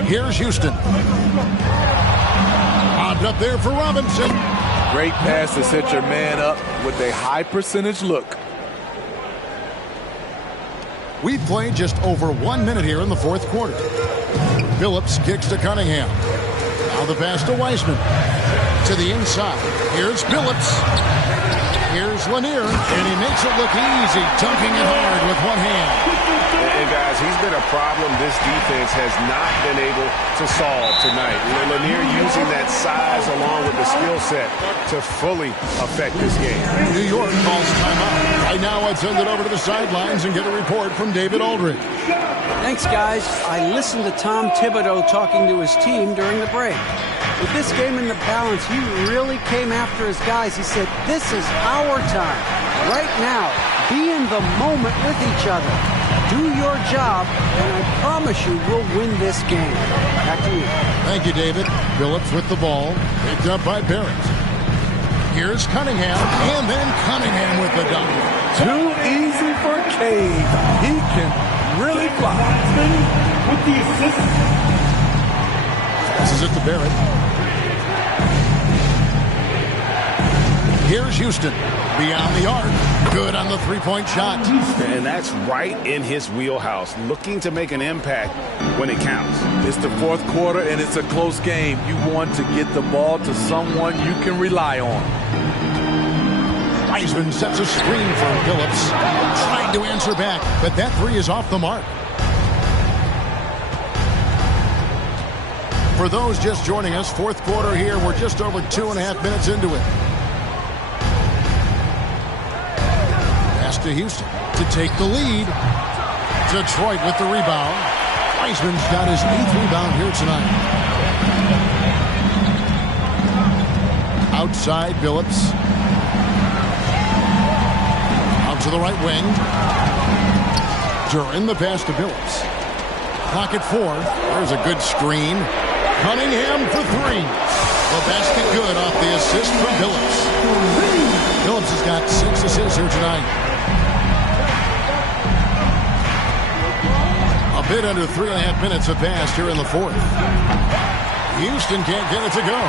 Here's Houston. Lobbed up there for Robinson. Great pass to set your man up with a high percentage look. We've played just over 1 minute here in the fourth quarter. Phillips kicks to Cunningham. Now the pass to Wiseman. To the inside. Here's Phillips. Here's Lanier, and he makes it look easy, dunking it hard with one hand. And guys, he's been a problem this defense has not been able to solve tonight. Lanier using that size along with the skill set to fully affect this game. New York calls timeout. Right now, I'd send it over to the sidelines and get a report from David Aldridge. Thanks, guys. I listened to Tom Thibodeau talking to his team during the break. With this game in the balance, he really came after his guys. He said, this is our time. Right now, be in the moment with each other. Do your job, and I promise you we'll win this game. Back to you. Thank you, David. Phillips with the ball. Picked up by Barrett. Here's Cunningham, and then Cunningham with the dunk. Too easy for Cade. He can really fly. With the assist. Passes it to Barrett. Here's Houston. Beyond the arc. Good on the three-point shot. And that's right in his wheelhouse. Looking to make an impact when it counts. It's the fourth quarter, and it's a close game. You want to get the ball to someone you can rely on. Wiseman sets a screen for Phillips. Trying to answer back, but that three is off the mark. For those just joining us, fourth quarter here. We're just over 2.5 minutes into it. Pass to Houston to take the lead. Detroit with the rebound. Wiseman's got his 8th rebound here tonight. Outside, Phillips. Out to the right wing. During the pass to Phillips. Clock at 4. There's a good screen. Cunningham for 3. The basket good off the assist from Phillips. Phillips has got 6 assists here tonight. A bit under 3.5 minutes have passed here in the fourth. Houston can't get it to go.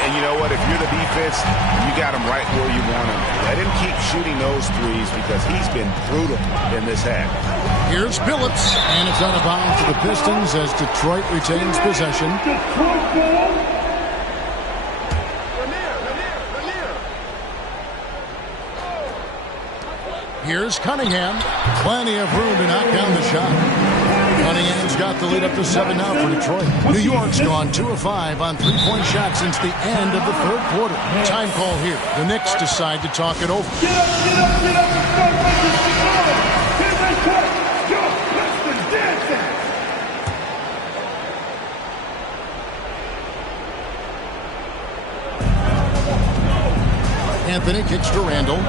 And you know what? If you're the defense, you got him right where you want him. Let him keep shooting those threes because he's been brutal in this half. Here's Phillips, and it's out of bounds to the Pistons as Detroit retains possession. Here's Cunningham. Plenty of room to knock down the shot. Cunningham's got the lead up to 7 now for Detroit. New York's gone 2 of 5 on three-point shots since the end of the third quarter. Time call here. The Knicks decide to talk it over. Get up, get up, get up, and start making some noise. Here they come. Yo, Pistons dancing. Anthony kicks to Randall.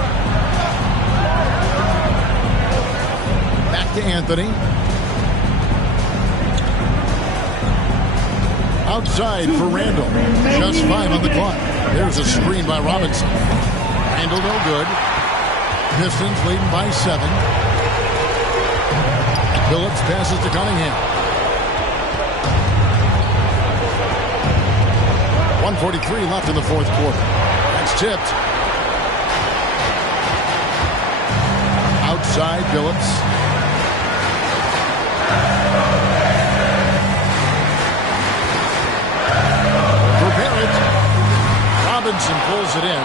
Back to Anthony. Outside for Randall. Just 5 on the clock. There's a screen by Robinson. Randall no good. Pistons leading by 7. Phillips passes to Cunningham. 1:43 left in the fourth quarter. That's tipped. Outside Phillips. Robinson pulls it in.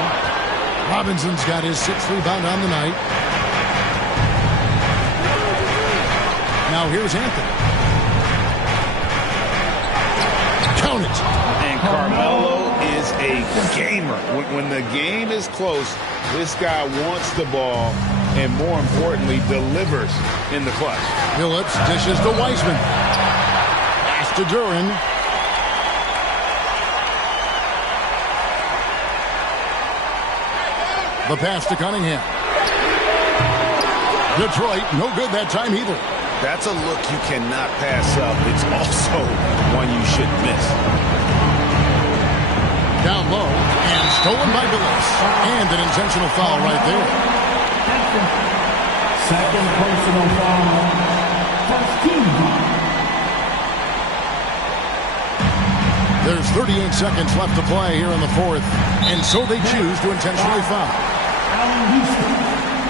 Robinson's got his 6th rebound on the night. Now here's Anthony. Count it. And Carmelo is a gamer. When the game is close, this guy wants the ball and, more importantly, delivers in the clutch. Phillips dishes to Wiseman. Pass to Duran. The pass to Cunningham. Detroit, no good that time either. That's a look you cannot pass up. It's also one you shouldn't miss. Down low, and stolen by Phillips. And an intentional foul right there. Second personal foul. First team foul. There's 38 seconds left to play here in the fourth, and so they choose to intentionally foul. Allen Houston,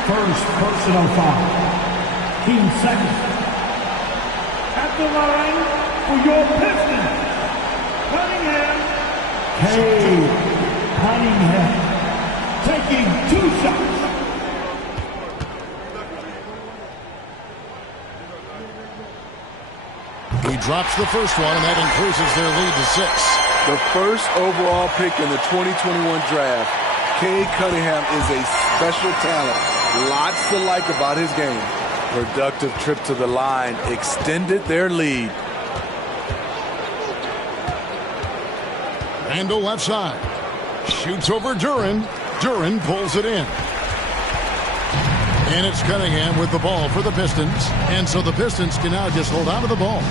first personal foul. Team second. the line for your Pistons, Cunningham. Cunningham taking 2 shots. He drops the first one, and that increases their lead to 6. The first overall pick in the 2021 draft, Cade Cunningham is a special talent. Lots to like about his game. Productive trip to the line extended their lead. Randall left side. Shoots over Duran. Duran pulls it in. And it's Cunningham with the ball for the Pistons. And so the Pistons can now just hold on to the ball.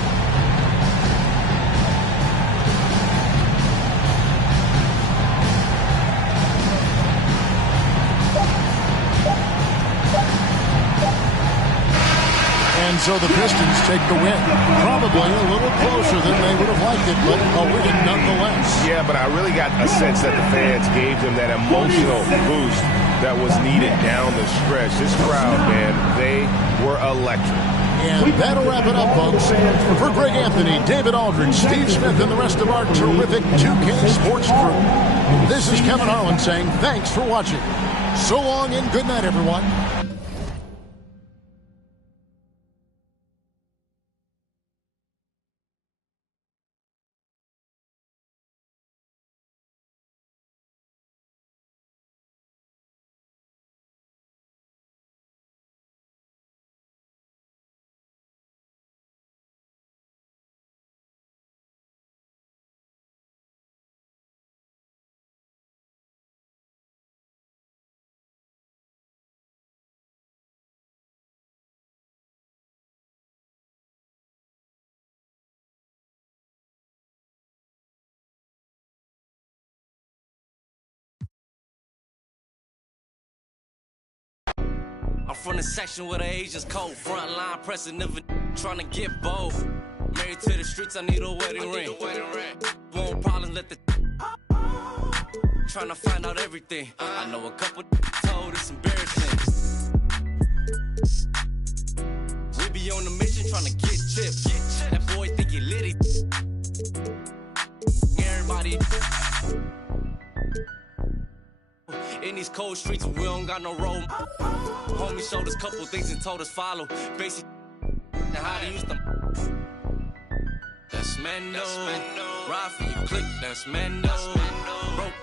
And so the Pistons take the win. Probably a little closer than they would have liked it, but a win nonetheless. Yeah, but I really got a sense that the fans gave them that emotional boost that was needed down the stretch. This crowd, man, they were electric. And that'll wrap it up, folks. For Greg Anthony, David Aldridge, Steve Smith, and the rest of our terrific 2K Sports crew, this is Kevin Harlan saying thanks for watching. So long and good night, everyone. I'm from the section where the Asians cold. Front line pressing, never trying to get both. Married to the streets, I need a wedding ring. Won't problems, let the trying to find out everything. I know a couple told it's embarrassing. We be on the mission trying to get chips. That boy think he litty. Everybody in these cold streets, we don't got no road. Homie showed us couple things and told us follow. Basic and how to use them. That's Mendo. Ride for you, click. That's Mendo. Broke.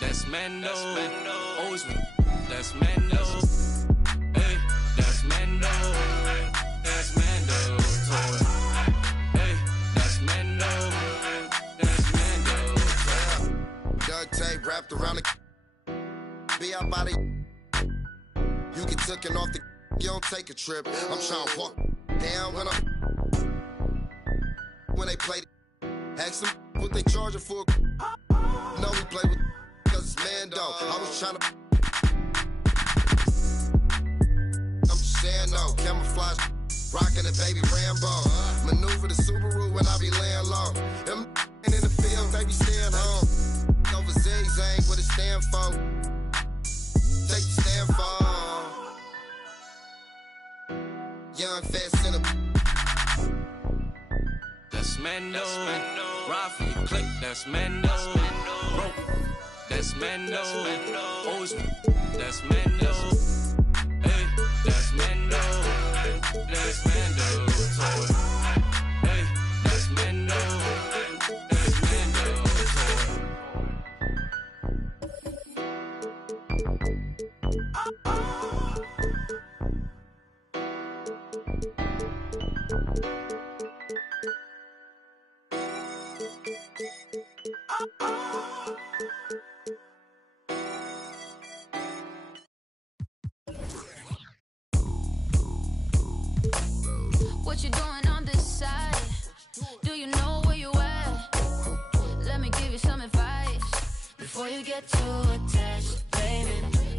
That's Mendo. Always. That's Mendo. Hey, that's Mendo. That's Mendo. Hey, that's Mendo. That's Mendo. Duct tape wrapped around the. Be out by the. You get taken off the. You don't take a trip. I'm trying to walk down when they play. Ask them what they charging for. No, we play with cause it's Mando. I was trying to. I'm just saying no. Camouflage. Rockin' the baby Rambo. Maneuver the Subaru when I be laying low. Them in the field, they be staying home. Over zigzag, what it stand for. Take the stand for. Young, fast, in a. That's Mendo. Ride for you, click. That's Mendo. Broke. That's Mendo. Always. That's Mendo. Hey, that's Mendo. That's Mendo. Hey, that's Mendo. That's Mendo. What you doing on this side? Do you know where you at? Let me give you some advice before you get too attached, baby.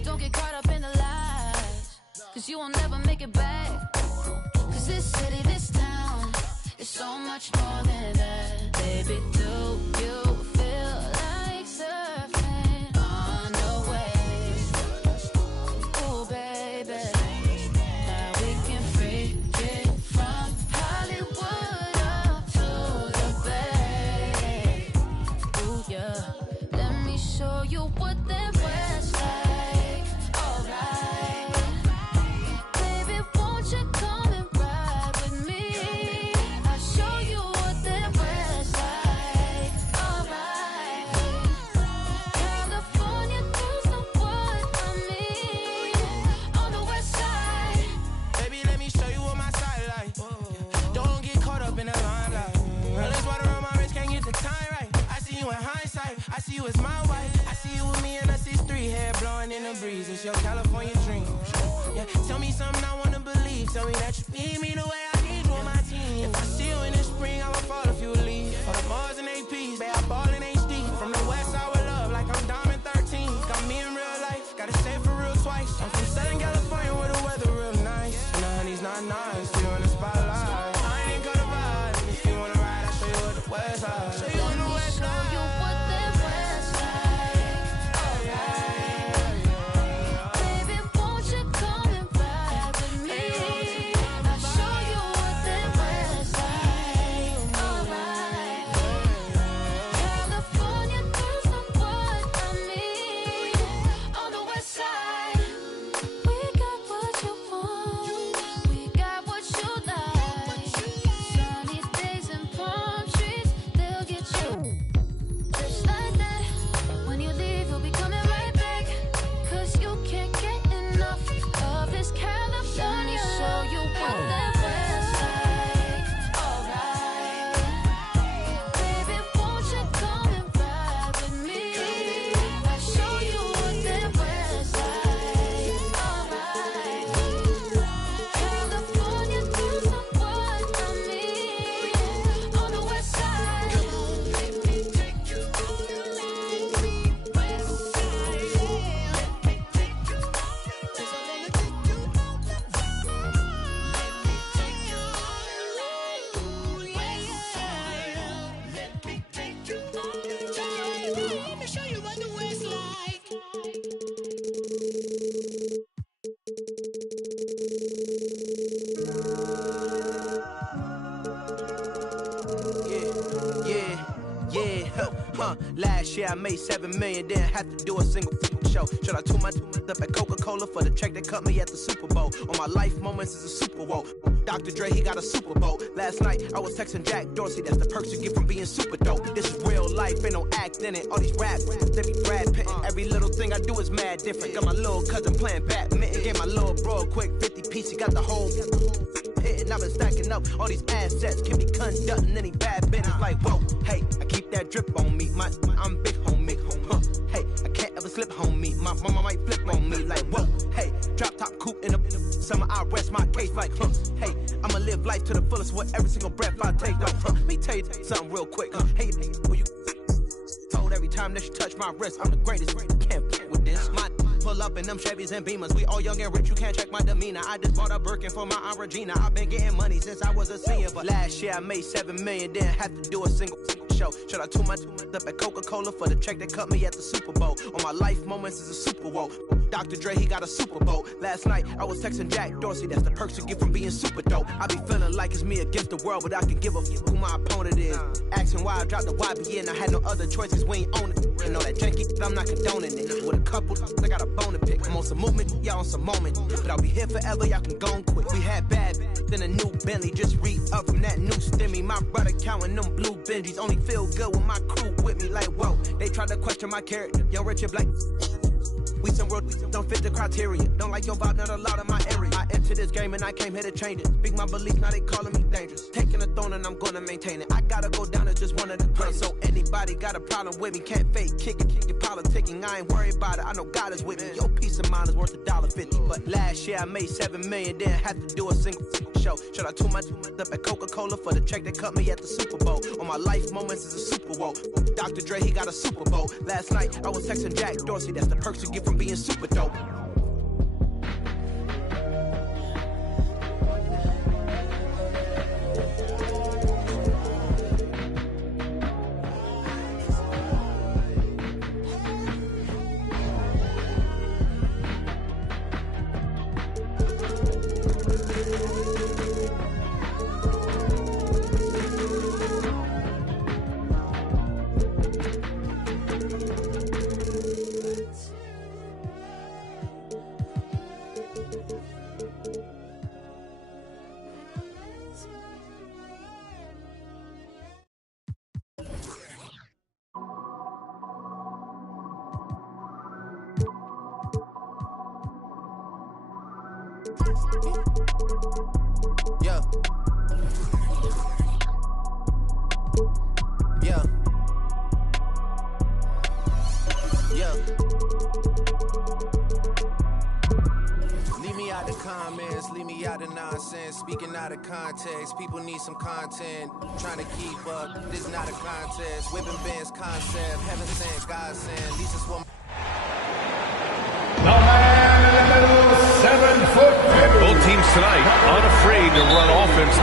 Don't get caught up in the lies, cause you won't never make it back. Cause this city, this town is so much more than that. Baby, do you feel like surfing on the waves? Ooh, baby, now we can freak it from Hollywood you as my wife. I see you with me and I see 3 hair blowing in the breeze. It's your California dream. Yeah, tell me something I wanna believe. Tell me that you need me the way I need you on my team. If I see you in the spring, I will fall if you leave. For the Mars and APs, babe, I ball in HD. From the west side with love, like I'm Diamond 13. Got me in real life, gotta say it for real twice. I'm from Southern California where the weather real nice. And the honey's not nice, you in the spotlight. I ain't gonna ride, if you wanna ride, I'll show you what the west side. Show you on the west side. Show you what the west side. Alright. Baby, won't you come and ride with me? I'll show you what the west side. Alright. California knows what I mean. On the west side, we got what you want. We got what you like. Sunny days and palm trees, they'll get you. Just like that. When you leave, you'll be coming right back. 'Cause you can't get enough of this California. Show you what that west side. Alright. Baby, won't you come and ride with me? I'll show you what that west side. Alright. California knows what I mean. On the west side. Let me take you on the west side. Let me take you on the west side. Let me take you on the west side. Let me show you what the west like. Last year I made $7 million, didn't have to do a single show. Should I tune my up at Coca-Cola for the check that cut me at the Super Bowl? On my life moments is a Super Bowl. Dr. Dre, he got a Super Bowl. Last night I was texting Jack Dorsey, that's the perks you get from being super dope. This is real life, ain't no act in it. All these rap, they be Brad Pitt. Every little thing I do is mad different. Got my little cousin playing badminton. Gave my little bro a quick 50 piece, he got the whole hitting. I've been stacking up all these assets, can be conducting any bad business. Like, whoa, hey, I keep that drip on me. I'm big homie, hey, I can't ever slip homie. My mama might flip on me. Like, whoa, hey, drop top coupe in the summer, I rest my case. Like, hey, I'ma live life to the fullest with every single breath I take. Like, let me tell you something real quick. Hey, who you told every time that you touch my wrist, I'm the greatest. Can't play with this. My pull up in them Chevys and Beamers. We all young and rich, you can't check my demeanor. I just bought a Birkin for my Aunt Regina. I've been getting money since I was a senior, but last year I made $7 million, didn't have to do a single show. Should I tune my up at Coca-Cola for the check that cut me at the Super Bowl? On my life moments is a Super Bowl. Dr. Dre, he got a Super Bowl. Last night I was texting Jack Dorsey, that's the perks you get from being super dope. I be feeling like it's me against the world, but I can give a fuck who my opponent is. Asking why I dropped the YB and I had no other choices, we ain't own it. You know that janky, I'm not condoning it. With a couple, I got a bone to pick. I'm on some movement, y'all on some moment. But I'll be here forever, y'all can go and quit. We had bad, then a new Bentley, just re-up from that new stimmy. My brother counting them blue Benjis, only feel good with my crew with me. Like, whoa, they tried to question my character. Young Rich and Black. We some world don't fit the criteria. Don't like your vibe, not allowed in my area. I entered this game and I came here to change it. Speak my beliefs, now they calling me dangerous. Taking a throne and I'm gonna maintain it. I gotta go down as just one of the greatest. So anybody got a problem with me, can't fake, kick it, politicking. I ain't worried about it, I know God is with me. Your peace of mind is worth $1.50. But last year I made $7 million, didn't have to do a single show. Should I tune my up at Coca-Cola for the check that cut me at the Super Bowl? On my life moments is a Super Bowl. Dr. Dre, he got a Super Bowl. Last night I was texting Jack Dorsey, that's the perks you get from being super dope. Yeah. Yeah. Leave me out the comments, leave me out the nonsense. Speaking out of context, people need some content. Trying to keep up, this is not a contest. Whipping bands concept, heaven sent, God sent. At least it's what. Both teams tonight unafraid to run offense.